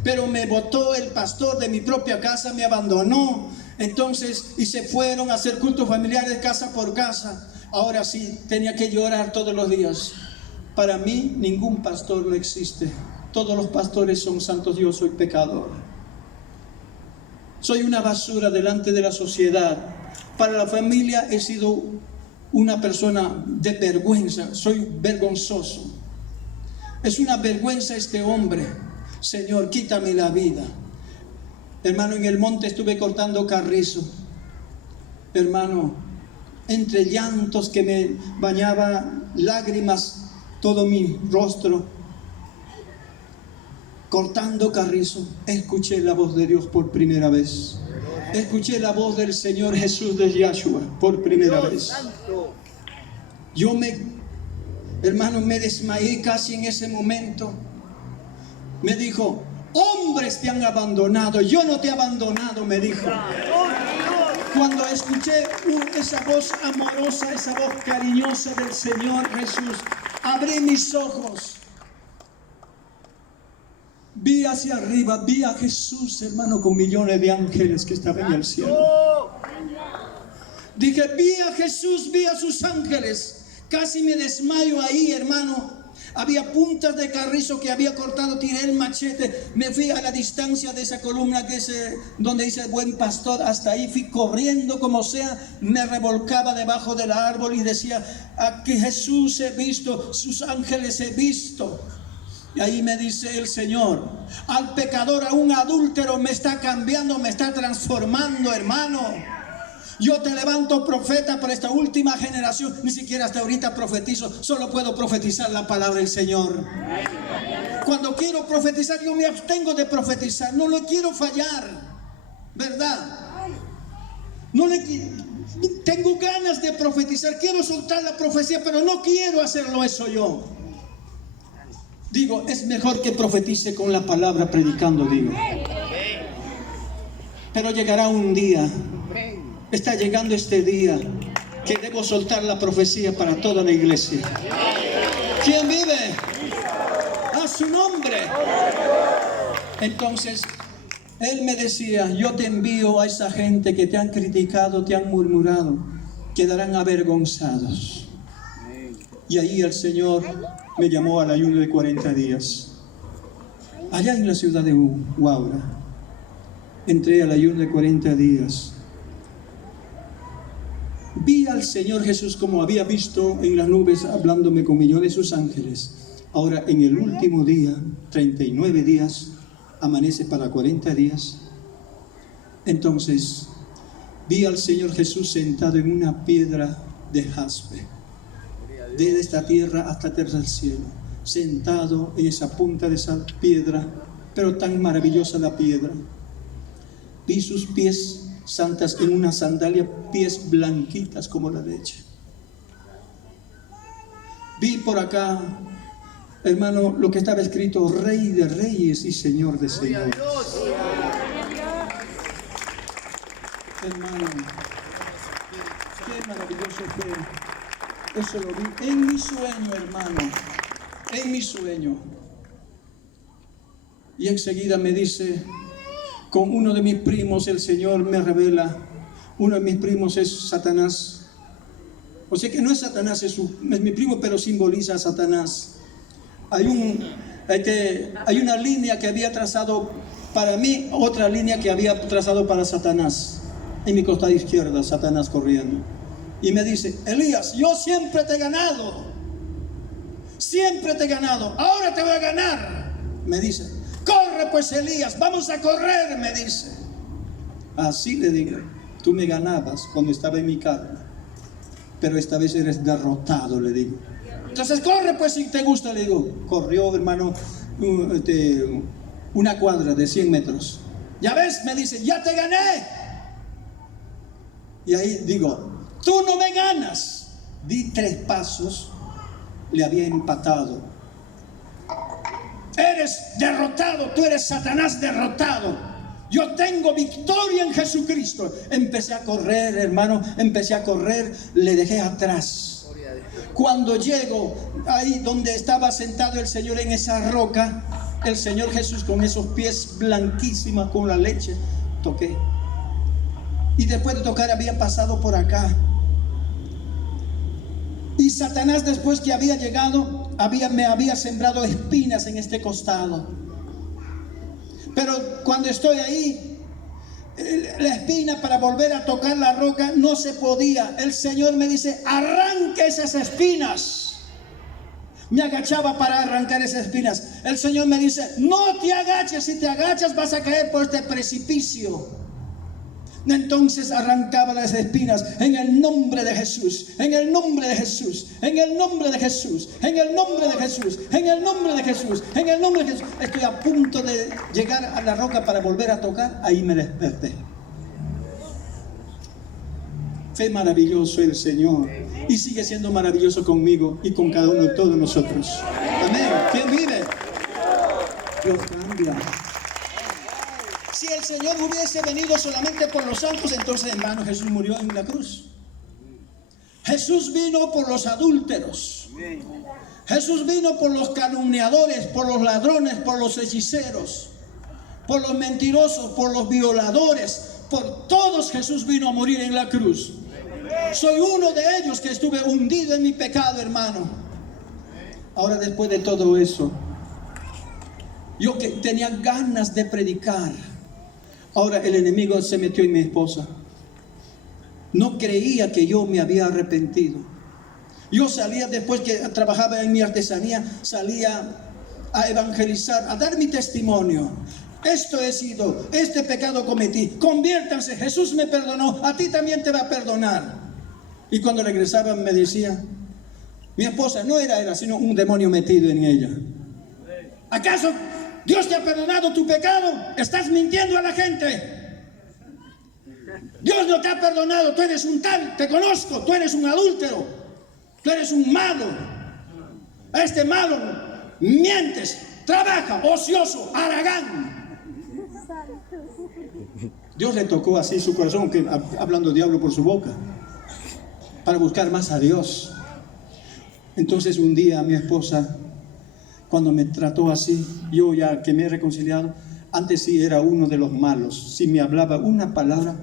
Pero me botó el pastor de mi propia casa, me abandonó. Entonces, y se fueron a hacer cultos familiares casa por casa. Ahora sí, tenía que llorar todos los días. Para mí, ningún pastor no existe. Todos los pastores son santos, yo soy pecador. Soy una basura delante de la sociedad. Para la familia he sido una persona de vergüenza. Soy vergonzoso. Es una vergüenza este hombre. Señor, quítame la vida. Hermano, en el monte estuve cortando carrizo. Hermano, entre llantos que me bañaba, lágrimas, todo mi rostro. Cortando carrizo, escuché la voz de Dios por primera vez. Escuché la voz del Señor Jesús de Yahshua por primera vez. Hermano, me desmayé casi en ese momento. Me dijo, hombres te han abandonado, yo no te he abandonado, me dijo. Cuando escuché esa voz amorosa, esa voz cariñosa del Señor Jesús, abrí mis ojos. Vi hacia arriba, vi a Jesús, hermano, con millones de ángeles que estaban en el cielo. Dije, vi a Jesús, vi a sus ángeles. Casi me desmayo ahí, hermano. Había puntas de carrizo que había cortado, tiré el machete, me fui a la distancia de esa columna que es donde dice buen pastor, hasta ahí fui corriendo como sea, me revolcaba debajo del árbol y decía, aquí Jesús he visto, sus ángeles he visto. Y ahí me dice el Señor, al pecador, a un adúltero me está cambiando, me está transformando, hermano. Yo te levanto profeta para esta última generación. Ni siquiera hasta ahorita profetizo, solo puedo profetizar la palabra del Señor. Cuando quiero profetizar, yo me abstengo de profetizar, no le quiero fallar, ¿verdad? Tengo ganas de profetizar, quiero soltar la profecía, pero no quiero hacerlo eso yo. Digo, es mejor que profetice con la palabra predicando, digo. Pero llegará un día, está llegando este día, que debo soltar la profecía para toda la iglesia. ¿Quién vive? A su nombre. Entonces, él me decía, yo te envío a esa gente que te han criticado, te han murmurado, quedarán avergonzados. Y ahí el Señor me llamó al ayuno de 40 días. Allá en la ciudad de Huaura. Entré al ayuno de 40 días. Vi al Señor Jesús como había visto en las nubes hablándome con millones de sus ángeles. Ahora en el último día, 39 días, amanece para 40 días. Entonces vi al Señor Jesús sentado en una piedra de jaspe, desde esta tierra hasta la tierra del cielo, sentado en esa punta de esa piedra, pero tan maravillosa la piedra. Vi sus pies santas en una sandalia, pies blanquitas como la leche. Vi por acá, hermano, lo que estaba escrito, Rey de Reyes y Señor de Señores. Hermano, qué maravilloso fue. Eso lo vi en mi sueño, hermano, en mi sueño. Y enseguida me dice, con uno de mis primos el Señor me revela, uno de mis primos es Satanás. O sea que no es Satanás, es mi primo, pero simboliza a Satanás. Hay una línea que había trazado para mí, otra línea que había trazado para Satanás. en mi costado izquierda, Satanás corriendo. Y me dice: Elías, yo siempre te he ganado. Siempre te he ganado. Ahora te voy a ganar. Me dice: corre pues, Elías, vamos a correr, me dice. Así le digo: tú me ganabas cuando estaba en mi carne, pero esta vez eres derrotado, le digo. Entonces corre pues si te gusta, le digo. Corrió, hermano, una cuadra de 100 metros. Ya ves, me dice, ya te gané. Y ahí digo, tú no me ganas. Di 3 pasos, le había empatado. Eres derrotado, tú eres Satanás derrotado. Yo tengo victoria en Jesucristo. Empecé a correr, hermano, empecé a correr, le dejé atrás. Cuando llego ahí donde estaba sentado el Señor en esa roca, el Señor Jesús con esos pies blanquísimos con la leche, toqué. Y después de tocar había pasado por acá. Y Satanás, después que había llegado, me había sembrado espinas en este costado. Pero cuando estoy ahí, la espina para volver a tocar la roca no se podía. El Señor me dice: arranque esas espinas. Me agachaba para arrancar esas espinas. El Señor me dice: no te agaches, si te agachas vas a caer por este precipicio. Entonces arrancaba las espinas en el nombre de Jesús, en el nombre de Jesús, en el nombre de Jesús, en el nombre de Jesús, en el nombre de Jesús, en el nombre de Jesús. Estoy a punto de llegar a la roca para volver a tocar. Ahí me desperté. Fue maravilloso el Señor y sigue siendo maravilloso conmigo y con cada uno de todos nosotros. Amén. ¿Quién vive? Dios cambia. Si el Señor hubiese venido solamente por los santos, entonces, hermano, Jesús murió en la cruz. Jesús vino por los adúlteros. Jesús vino por los calumniadores, por los ladrones, por los hechiceros, por los mentirosos, por los violadores. Por todos Jesús vino a morir en la cruz. Soy uno de ellos que estuve hundido en mi pecado, hermano. Ahora, después de todo eso, yo que tenía ganas de predicar. Ahora el enemigo se metió en mi esposa. No creía que yo me había arrepentido. Yo salía, después que trabajaba en mi artesanía, salía a evangelizar, a dar mi testimonio. Esto he sido, este pecado cometí. Conviértanse, Jesús me perdonó, a ti también te va a perdonar. Y cuando regresaba me decía, mi esposa no era sino un demonio metido en ella. ¿Acaso Dios te ha perdonado tu pecado? Estás mintiendo a la gente. Dios no te ha perdonado. Tú eres un tal, te conozco. Tú eres un adúltero. Tú eres un malo. A este malo mientes, trabaja, ocioso, haragán. Dios le tocó así su corazón, que hablando diablo por su boca, para buscar más a Dios. Entonces un día mi esposa, cuando me trató así, yo ya que me he reconciliado, antes sí era uno de los malos. Si me hablaba una palabra,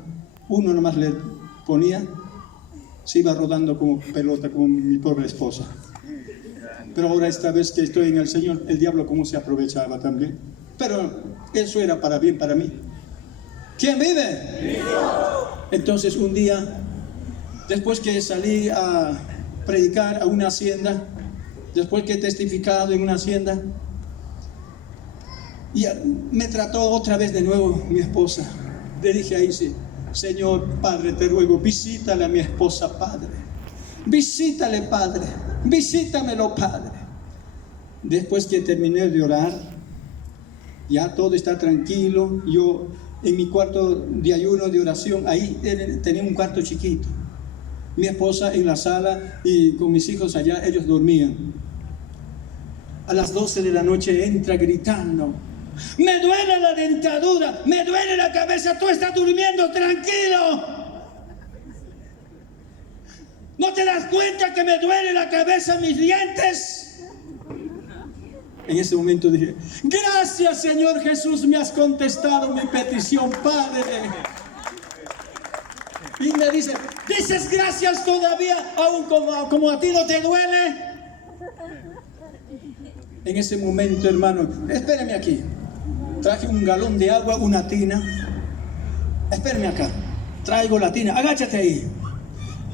uno nomás le ponía, se iba rodando como pelota con mi pobre esposa. Pero ahora esta vez que estoy en el Señor, el diablo como se aprovechaba también. Pero eso era para bien para mí. ¿Quién vive? Entonces un día, después que salí a predicar a una hacienda, después que he testificado en una hacienda, y me trató otra vez de nuevo mi esposa. Le dije ahí, sí, Señor Padre, te ruego, visítale a mi esposa, Padre. Visítale, Padre. Visítamelo, Padre. Después que terminé de orar, ya todo está tranquilo. Yo en mi cuarto de ayuno, de oración, ahí tenía un cuarto chiquito. Mi esposa en la sala y con mis hijos allá, ellos dormían. A las 12 de la noche entra gritando, me duele la dentadura, me duele la cabeza, tú estás durmiendo tranquilo. ¿No te das cuenta que me duele la cabeza, mis dientes? En ese momento dije, gracias Señor Jesús, me has contestado mi petición, Padre. Y me dice, ¿dices gracias todavía, aún como a ti no te duele? En ese momento, hermano, espérame aquí. Traje un galón de agua, una tina. Espérame acá. traigo la tina, agáchate ahí.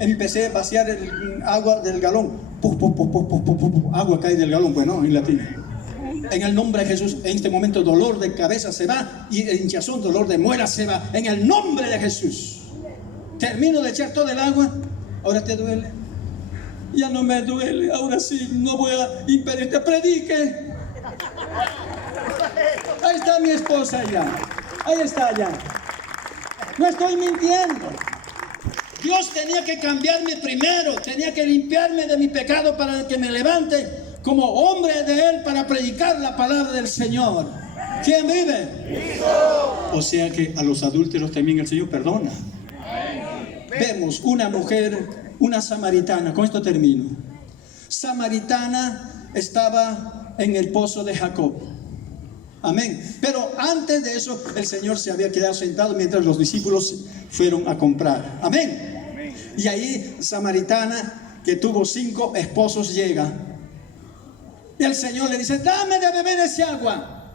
Empecé a vaciar el agua del galón. Puf, puf, puf, puf, puf, puf, puf. Agua cae del galón, pues no, en la tina. En el nombre de Jesús, en este momento dolor de cabeza se va y el hinchazón, dolor de muela se va. En el nombre de Jesús. Termino de echar todo el agua. ¿Ahora te duele? Ya no me duele. Ahora sí, no voy a impedirte. Predique. Ahí está mi esposa ya. Ahí está ya. No estoy mintiendo. Dios tenía que cambiarme primero. Tenía que limpiarme de mi pecado para que me levante como hombre de Él para predicar la palabra del Señor. ¿Quién vive? O sea que a los adúlteros también el Señor perdona. Vemos una mujer, una samaritana, con esto termino. Samaritana estaba en el pozo de Jacob. Amén. Pero antes de eso, el Señor se había quedado sentado mientras los discípulos fueron a comprar. Amén. Y ahí, samaritana, que tuvo 5 esposos, llega. Y el Señor le dice: dame de beber ese agua.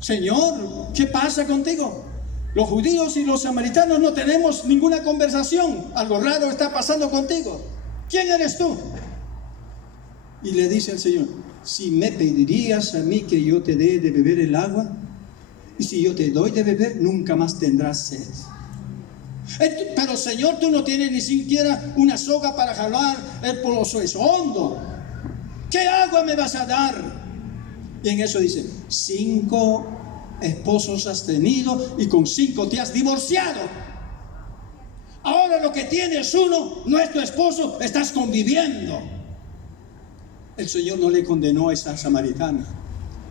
Señor, ¿qué pasa contigo? Los judíos y los samaritanos no tenemos ninguna conversación. Algo raro está pasando contigo. ¿Quién eres tú? Y le dice el Señor: si me pedirías a mí que yo te dé de beber el agua, y si yo te doy de beber, nunca más tendrás sed. Pero Señor, tú no tienes ni siquiera una soga para jalar el pozo, es hondo. ¿Qué agua me vas a dar? Y en eso dice: 5 esposos has tenido y con 5 te has divorciado. Ahora lo que tienes uno no es tu esposo, estás conviviendo. El Señor no le condenó a esa samaritana,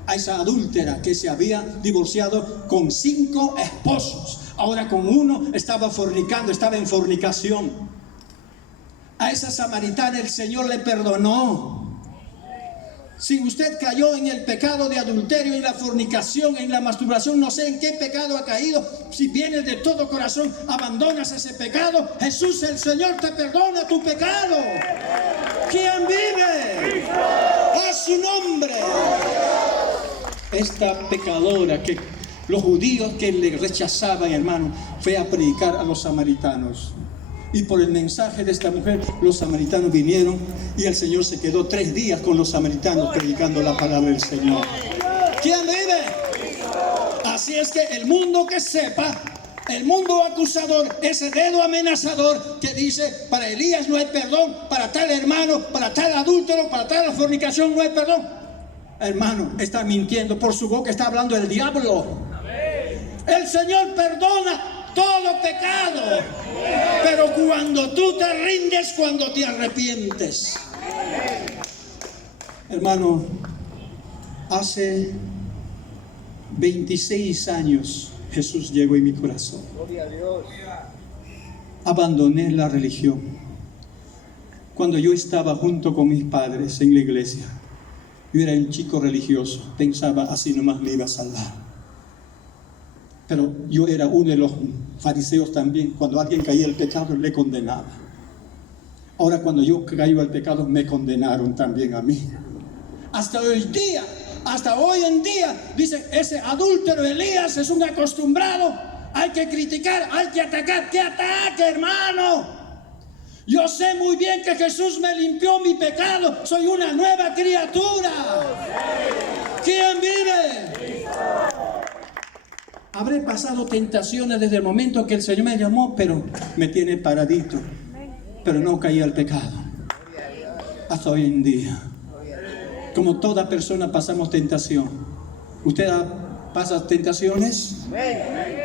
a esa adúltera que se había divorciado con 5 esposos. Ahora con uno estaba fornicando, estaba en fornicación. A esa samaritana el Señor le perdonó. Si usted cayó en el pecado de adulterio, en la fornicación, en la masturbación, no sé en qué pecado ha caído, si vienes de todo corazón, abandonas ese pecado, Jesús el Señor te perdona tu pecado. ¿Quién vive? A su nombre. Esta pecadora que los judíos que le rechazaban, hermano, fue a predicar a los samaritanos. Y por el mensaje de esta mujer, los samaritanos vinieron y el Señor se quedó 3 días con los samaritanos predicando la palabra del Señor. ¿Quién vive? Así es que el mundo que sepa, el mundo acusador, ese dedo amenazador que dice: para Elías no hay perdón, para tal hermano, para tal adúltero, para tal fornicación no hay perdón. Hermano, está mintiendo, por su boca está hablando el diablo. El Señor perdona todo pecado, pero cuando tú te rindes, cuando te arrepientes. Hermano, hace 26 años Jesús llegó en mi corazón. Gloria a Dios. Abandoné la religión. Cuando yo estaba junto con mis padres en la iglesia, yo era un chico religioso, pensaba así nomás me iba a salvar. Pero yo era uno de los fariseos también. Cuando alguien caía el pecado, le condenaba. Ahora cuando yo caigo al pecado, me condenaron también a mí. Hasta hoy en día, dicen: ese adúltero Elías es un acostumbrado. Hay que criticar, hay que atacar. ¿Qué ataque, hermano? Yo sé muy bien que Jesús me limpió mi pecado. Soy una nueva criatura. ¿Quién vive? Habré pasado tentaciones desde el momento que el Señor me llamó, pero me tiene paradito. Pero no caí al pecado. Hasta hoy en día. Como toda persona pasamos tentación. ¿Usted pasa tentaciones?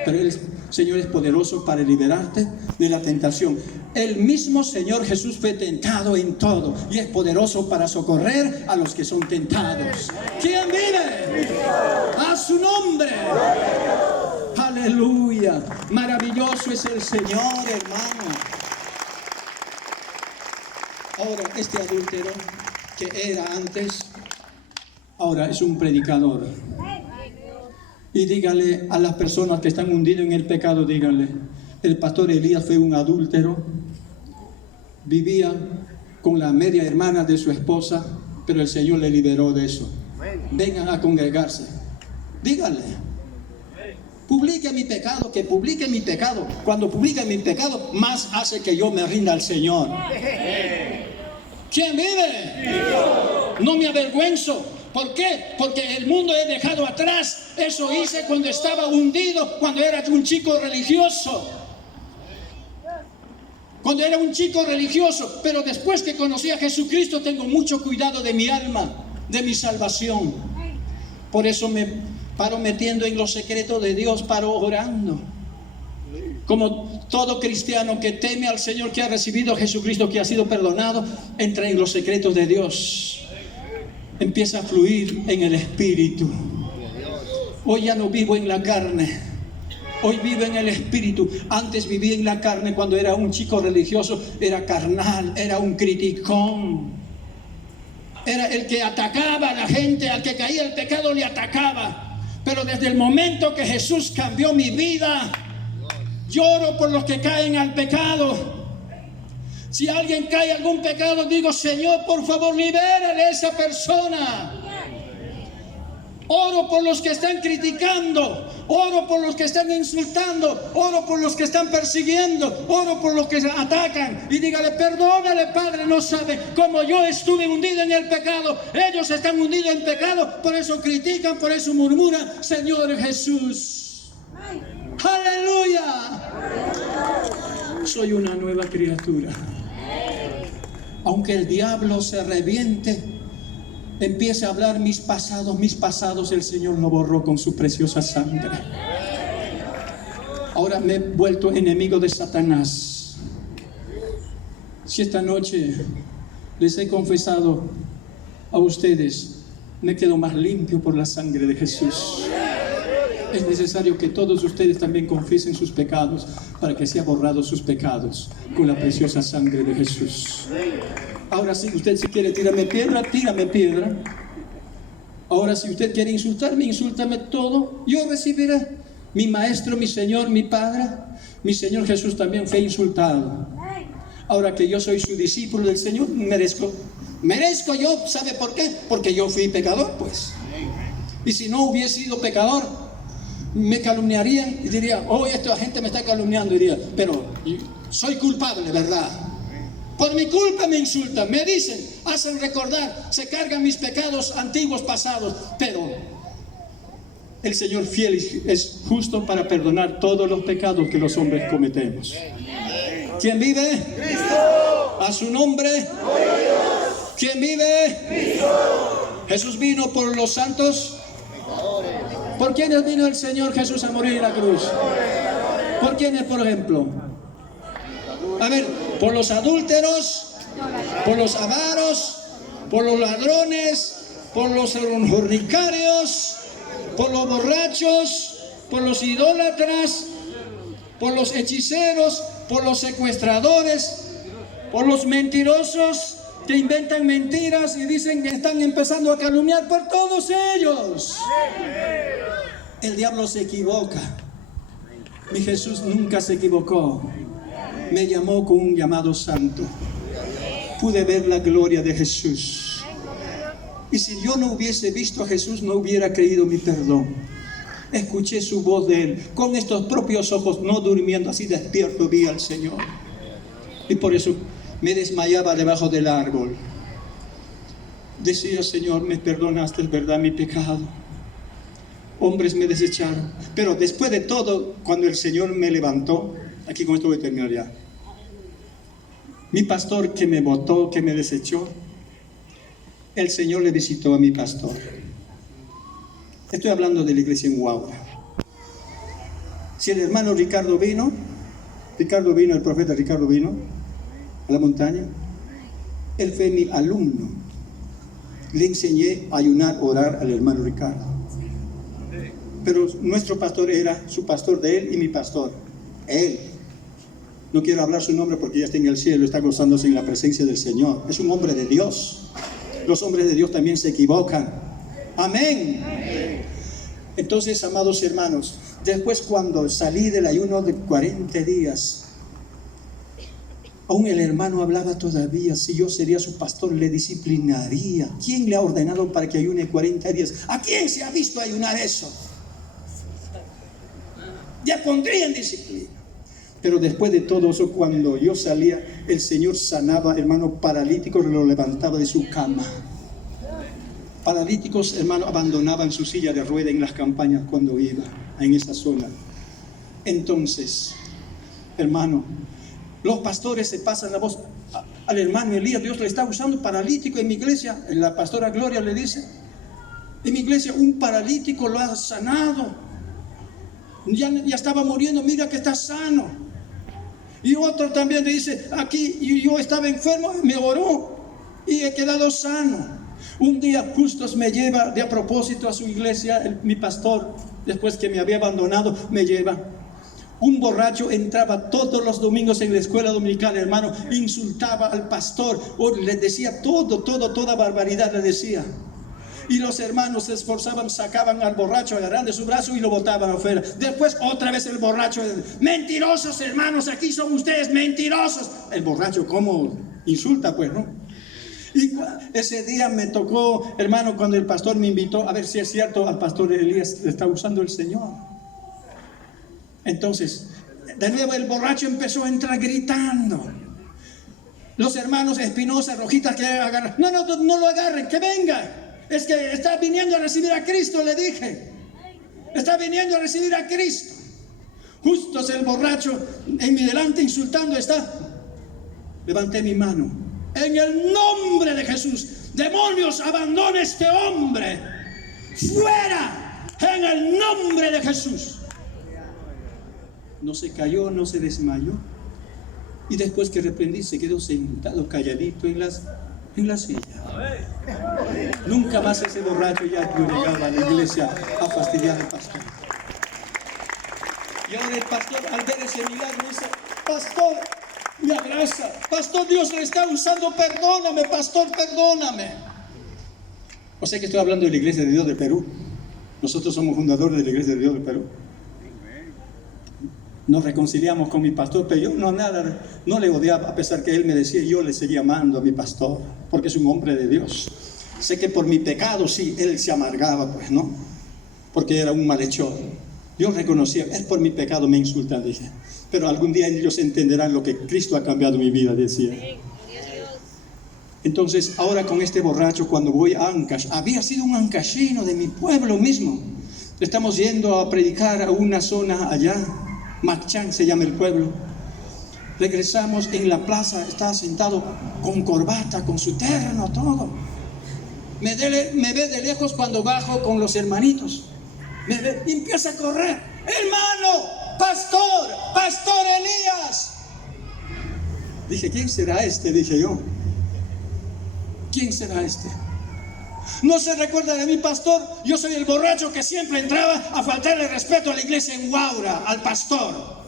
Pero el Señor es poderoso para liberarte de la tentación. El mismo Señor Jesús fue tentado en todo y es poderoso para socorrer a los que son tentados. ¿Quién vive? A su nombre. Aleluya. Maravilloso es el Señor, hermano. Ahora, este adúltero que era antes, ahora es un predicador. Y dígale a las personas que están hundidas en el pecado, díganle: el pastor Elías fue un adúltero, vivía con la media hermana de su esposa, pero el Señor le liberó de eso. Vengan a congregarse. Díganle. publique mi pecado, que publique mi pecado. Cuando publique mi pecado, más hace que yo me rinda al Señor. ¿Quién vive? No me avergüenzo. ¿Por qué? Porque el mundo he dejado atrás. Eso hice cuando estaba hundido, cuando era un chico religioso. Cuando era un chico religioso. Pero después que conocí a Jesucristo, tengo mucho cuidado de mi alma, de mi salvación. Por eso me paro metiendo en los secretos de Dios, paro orando. Como todo cristiano que teme al Señor, que ha recibido a Jesucristo, que ha sido perdonado, entra en los secretos de Dios. Empieza a fluir en el Espíritu. Hoy ya no vivo en la carne, hoy vivo en el Espíritu. Antes vivía en la carne cuando era un chico religioso, era carnal, era un criticón. Era el que atacaba a la gente, al que caía el pecado le atacaba. Pero desde el momento que Jesús cambió mi vida, lloro por los que caen al pecado. Si alguien cae en algún pecado, digo: Señor, por favor, libérale a esa persona. Oro por los que están criticando, oro por los que están insultando, oro por los que están persiguiendo, oro por los que atacan. Y dígale: perdónale, Padre, no sabe cómo yo estuve hundido en el pecado. Ellos están hundidos en pecado, por eso critican, por eso murmuran. Señor Jesús, aleluya, soy una nueva criatura. Aunque el diablo se reviente, empiece a hablar mis pasados, el Señor lo borró con su preciosa sangre. Ahora me he vuelto enemigo de Satanás. Si esta noche les he confesado a ustedes, me quedo más limpio por la sangre de Jesús. Es necesario que todos ustedes también confiesen sus pecados para que sean borrados sus pecados con la preciosa sangre de Jesús. Ahora si usted quiere tírame piedra, tírame piedra. Ahora si usted quiere insultarme, insúltame todo. Yo recibiré. Mi maestro, mi Señor, mi Padre, mi Señor Jesús también fue insultado. Ahora que yo soy su discípulo del Señor, merezco yo. ¿Sabe por qué? Porque yo fui pecador, pues. Y si no hubiese sido pecador, me calumniarían y diría: oh, esta gente me está calumniando. Y diría: pero soy culpable, ¿verdad? Por mi culpa me insultan, me dicen, hacen recordar, se cargan mis pecados antiguos, pasados. Pero el Señor fiel es justo para perdonar todos los pecados que los hombres cometemos. ¿Quién vive? Cristo. A su nombre. ¿Quién vive? Cristo. Jesús vino por los santos. ¿Por quiénes vino el Señor Jesús a morir en la cruz? ¿Por quiénes, por ejemplo? A ver, por los adúlteros, por los avaros, por los ladrones, por los fornicarios, por los borrachos, por los idólatras, por los hechiceros, por los secuestradores, por los mentirosos que inventan mentiras y dicen que están empezando a calumniar. Por todos ellos. El diablo se equivoca. Mi Jesús nunca se equivocó. Me llamó con un llamado santo. Pude ver la gloria de Jesús. Y si yo no hubiese visto a Jesús, no hubiera creído mi perdón. Escuché su voz de Él. Con estos propios ojos, no durmiendo, así despierto, vi al Señor. Y por eso me desmayaba debajo del árbol. Decía: Señor, me perdonaste, es verdad, mi pecado. Hombres me desecharon. Pero después de todo, cuando el Señor me levantó, aquí con esto voy a terminar ya. Mi pastor que me botó, que me desechó, el Señor le visitó a mi pastor. Estoy hablando de la iglesia en Huaura. Si el hermano Ricardo vino, el profeta Ricardo vino a la montaña, él fue mi alumno. Le enseñé a ayunar, orar al hermano Ricardo. Pero nuestro pastor era su pastor de él y mi pastor. Él. No quiero hablar su nombre porque ya está en el cielo, está gozándose en la presencia del Señor. Es un hombre de Dios. Los hombres de Dios también se equivocan. Amén. Entonces, amados hermanos, después cuando salí del ayuno de 40 días, aún el hermano hablaba todavía: si yo sería su pastor, le disciplinaría. ¿Quién le ha ordenado para que ayune 40 días? ¿A quién se ha visto ayunar eso? ya pondría en disciplina. Pero después de todo eso, cuando yo salía, el Señor sanaba, hermano, paralíticos, lo levantaba de su cama. Paralíticos, hermano, abandonaban su silla de rueda en las campañas cuando iba en esa zona. Entonces, hermano, los pastores se pasan la voz al hermano Elías. Dios le está usando paralítico en mi iglesia. La pastora Gloria le dice: en mi iglesia un paralítico lo ha sanado. Ya estaba muriendo, mira que está sano. Y otro también le dice: aquí yo estaba enfermo, me oró y he quedado sano. Un día Justos me lleva de a propósito a su iglesia, mi pastor, después que me había abandonado, me lleva. Un borracho entraba todos los domingos en la escuela dominical, hermano, insultaba al pastor, le decía toda barbaridad le decía. Y los hermanos se esforzaban, sacaban al borracho, agarraban de su brazo y lo botaban afuera. Después otra vez el borracho: mentirosos hermanos, aquí son ustedes mentirosos. El borracho, ¿cómo insulta pues, no? Y ese día me tocó, hermano, cuando el pastor me invitó a ver si es cierto, al pastor Elías le está usando el Señor. Entonces, de nuevo el borracho empezó a entrar gritando. Los hermanos Espinosa, Rojitas, que agarran: no lo agarren, que venga. Es que está viniendo a recibir a Cristo, le dije. Está viniendo a recibir a Cristo. Justo el borracho en mi delante insultando está. Levanté mi mano: en el nombre de Jesús, demonios, abandona este hombre. Fuera, en el nombre de Jesús. No se cayó, no se desmayó. Y después que reprendí, se quedó sentado calladito en la silla. Nunca más ese borracho ya llegaba a la iglesia a fastidiar al pastor. Y ahora el pastor, al ver ese milagro, dice: pastor, me abraza. Pastor, Dios le está usando, perdóname, pastor, perdóname. O sea que estoy hablando de la Iglesia de Dios de Perú. Nosotros somos fundadores de la Iglesia de Dios de Perú. Nos reconciliamos con mi pastor, pero yo no le odiaba, a pesar que él me decía, yo le seguía amando a mi pastor, porque es un hombre de Dios. Sé que por mi pecado, sí, él se amargaba, pues, ¿no? Porque era un malhechor. Yo reconocía, es por mi pecado me insultan, dije. Pero algún día ellos entenderán lo que Cristo ha cambiado mi vida, decía. Entonces, ahora con este borracho, cuando voy a Ancash, había sido un ancashino de mi pueblo mismo. Estamos yendo a predicar a una zona allá. Machán se llama el pueblo. Regresamos en la plaza, está sentado con corbata, con su terno, todo. Me ve de lejos cuando bajo con los hermanitos. Me ve y empieza a correr. Hermano, pastor Elías. Dije, ¿quién será este? Dije yo. ¿Quién será este? No se recuerda de mi pastor. Yo soy el borracho que siempre entraba a faltarle respeto a la iglesia en Huaura, al pastor.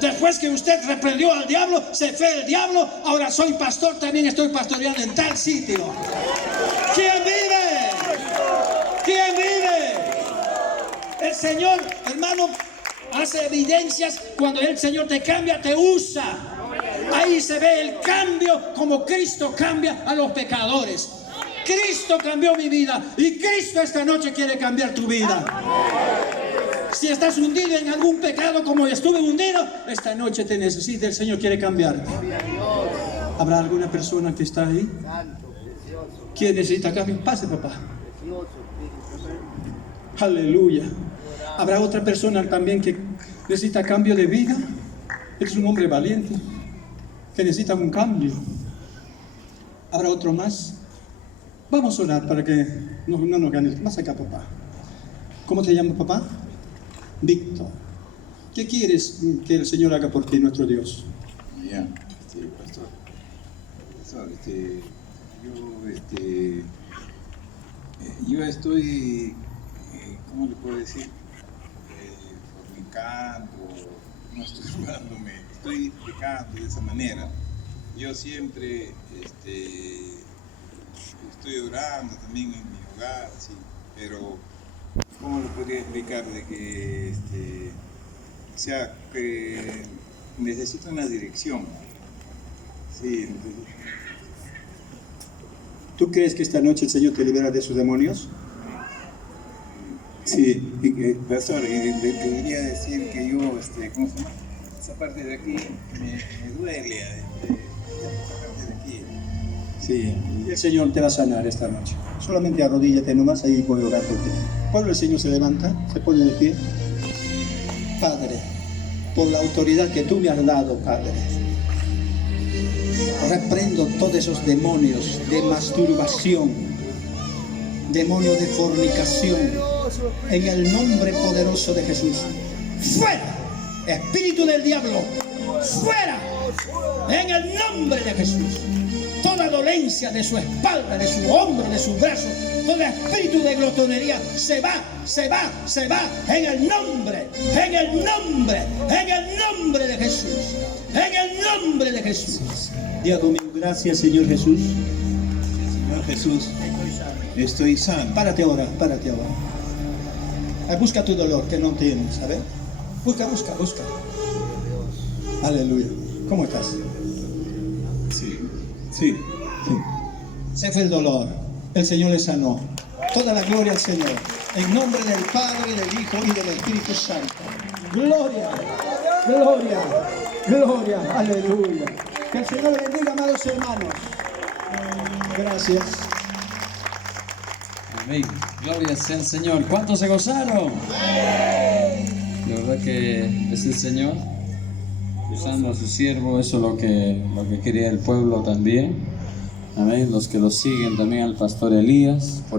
Después que usted reprendió al diablo, se fue el diablo. Ahora soy pastor, también estoy pastoreando en tal sitio. ¿Quién vive? ¿Quién vive? El Señor, hermano, hace evidencias. Cuando el Señor te cambia, te usa. Ahí se ve el cambio, como Cristo cambia a los pecadores. Cristo cambió mi vida y Cristo esta noche quiere cambiar tu vida. Si estás hundido en algún pecado como estuve hundido, esta noche te necesita, el Señor quiere cambiarte. ¿Habrá alguna persona que está ahí? ¿Quién necesita cambio? Pase, papá. Aleluya. ¿Habrá otra persona también que necesita cambio de vida? Eres un hombre valiente que necesita un cambio. ¿Habrá otro más? Vamos a orar para que no nos ganes. Más acá, papá. ¿Cómo te llamas, papá? Víctor. ¿Qué quieres que el Señor haga por ti, nuestro Dios? Ya, pastor, yo estoy, ¿cómo le puedo decir? Fornicando, no estoy jugándome, estoy pecando de esa manera. Yo siempre estoy orando también en mi hogar, sí, pero ¿cómo le podría explicar de que, o sea, que necesito una dirección? Sí, ¿Tú crees que esta noche el Señor te libera de sus demonios? Sí, pastor, y le quería decir que yo, ¿cómo se llama? Esa parte de aquí me duele, esa parte de aquí. Sí, y el Señor te va a sanar esta noche. Solamente arrodíllate nomás, ahí voy a orar por ti. Cuando el Señor se levanta, se pone de pie. Padre, por la autoridad que tú me has dado, Padre, reprendo todos esos demonios de masturbación, demonios de fornicación, en el nombre poderoso de Jesús. ¡Fuera! Espíritu del diablo, ¡fuera! En el nombre de Jesús. Toda dolencia de su espalda, de su hombro, de su brazo, todo espíritu de glotonería se va, se va, se va, en el nombre de Jesús, en el nombre de Jesús. Diga conmigo, gracias Señor Jesús. Señor Jesús, estoy sano. Párate ahora, párate ahora. Busca tu dolor que no tienes, ¿sabes? Busca. Aleluya. ¿Cómo estás? Sí. Se fue el dolor. El Señor le sanó. Toda la gloria al Señor. En nombre del Padre, del Hijo y del Espíritu Santo. Gloria. Aleluya. Que el Señor le bendiga, amados hermanos. Gracias. Amén. Gloria sea al Señor. ¿Cuántos se gozaron? De verdad que es el Señor usando a su siervo. Eso es lo que quería el pueblo también. Amén. Los que lo siguen también al pastor Elías.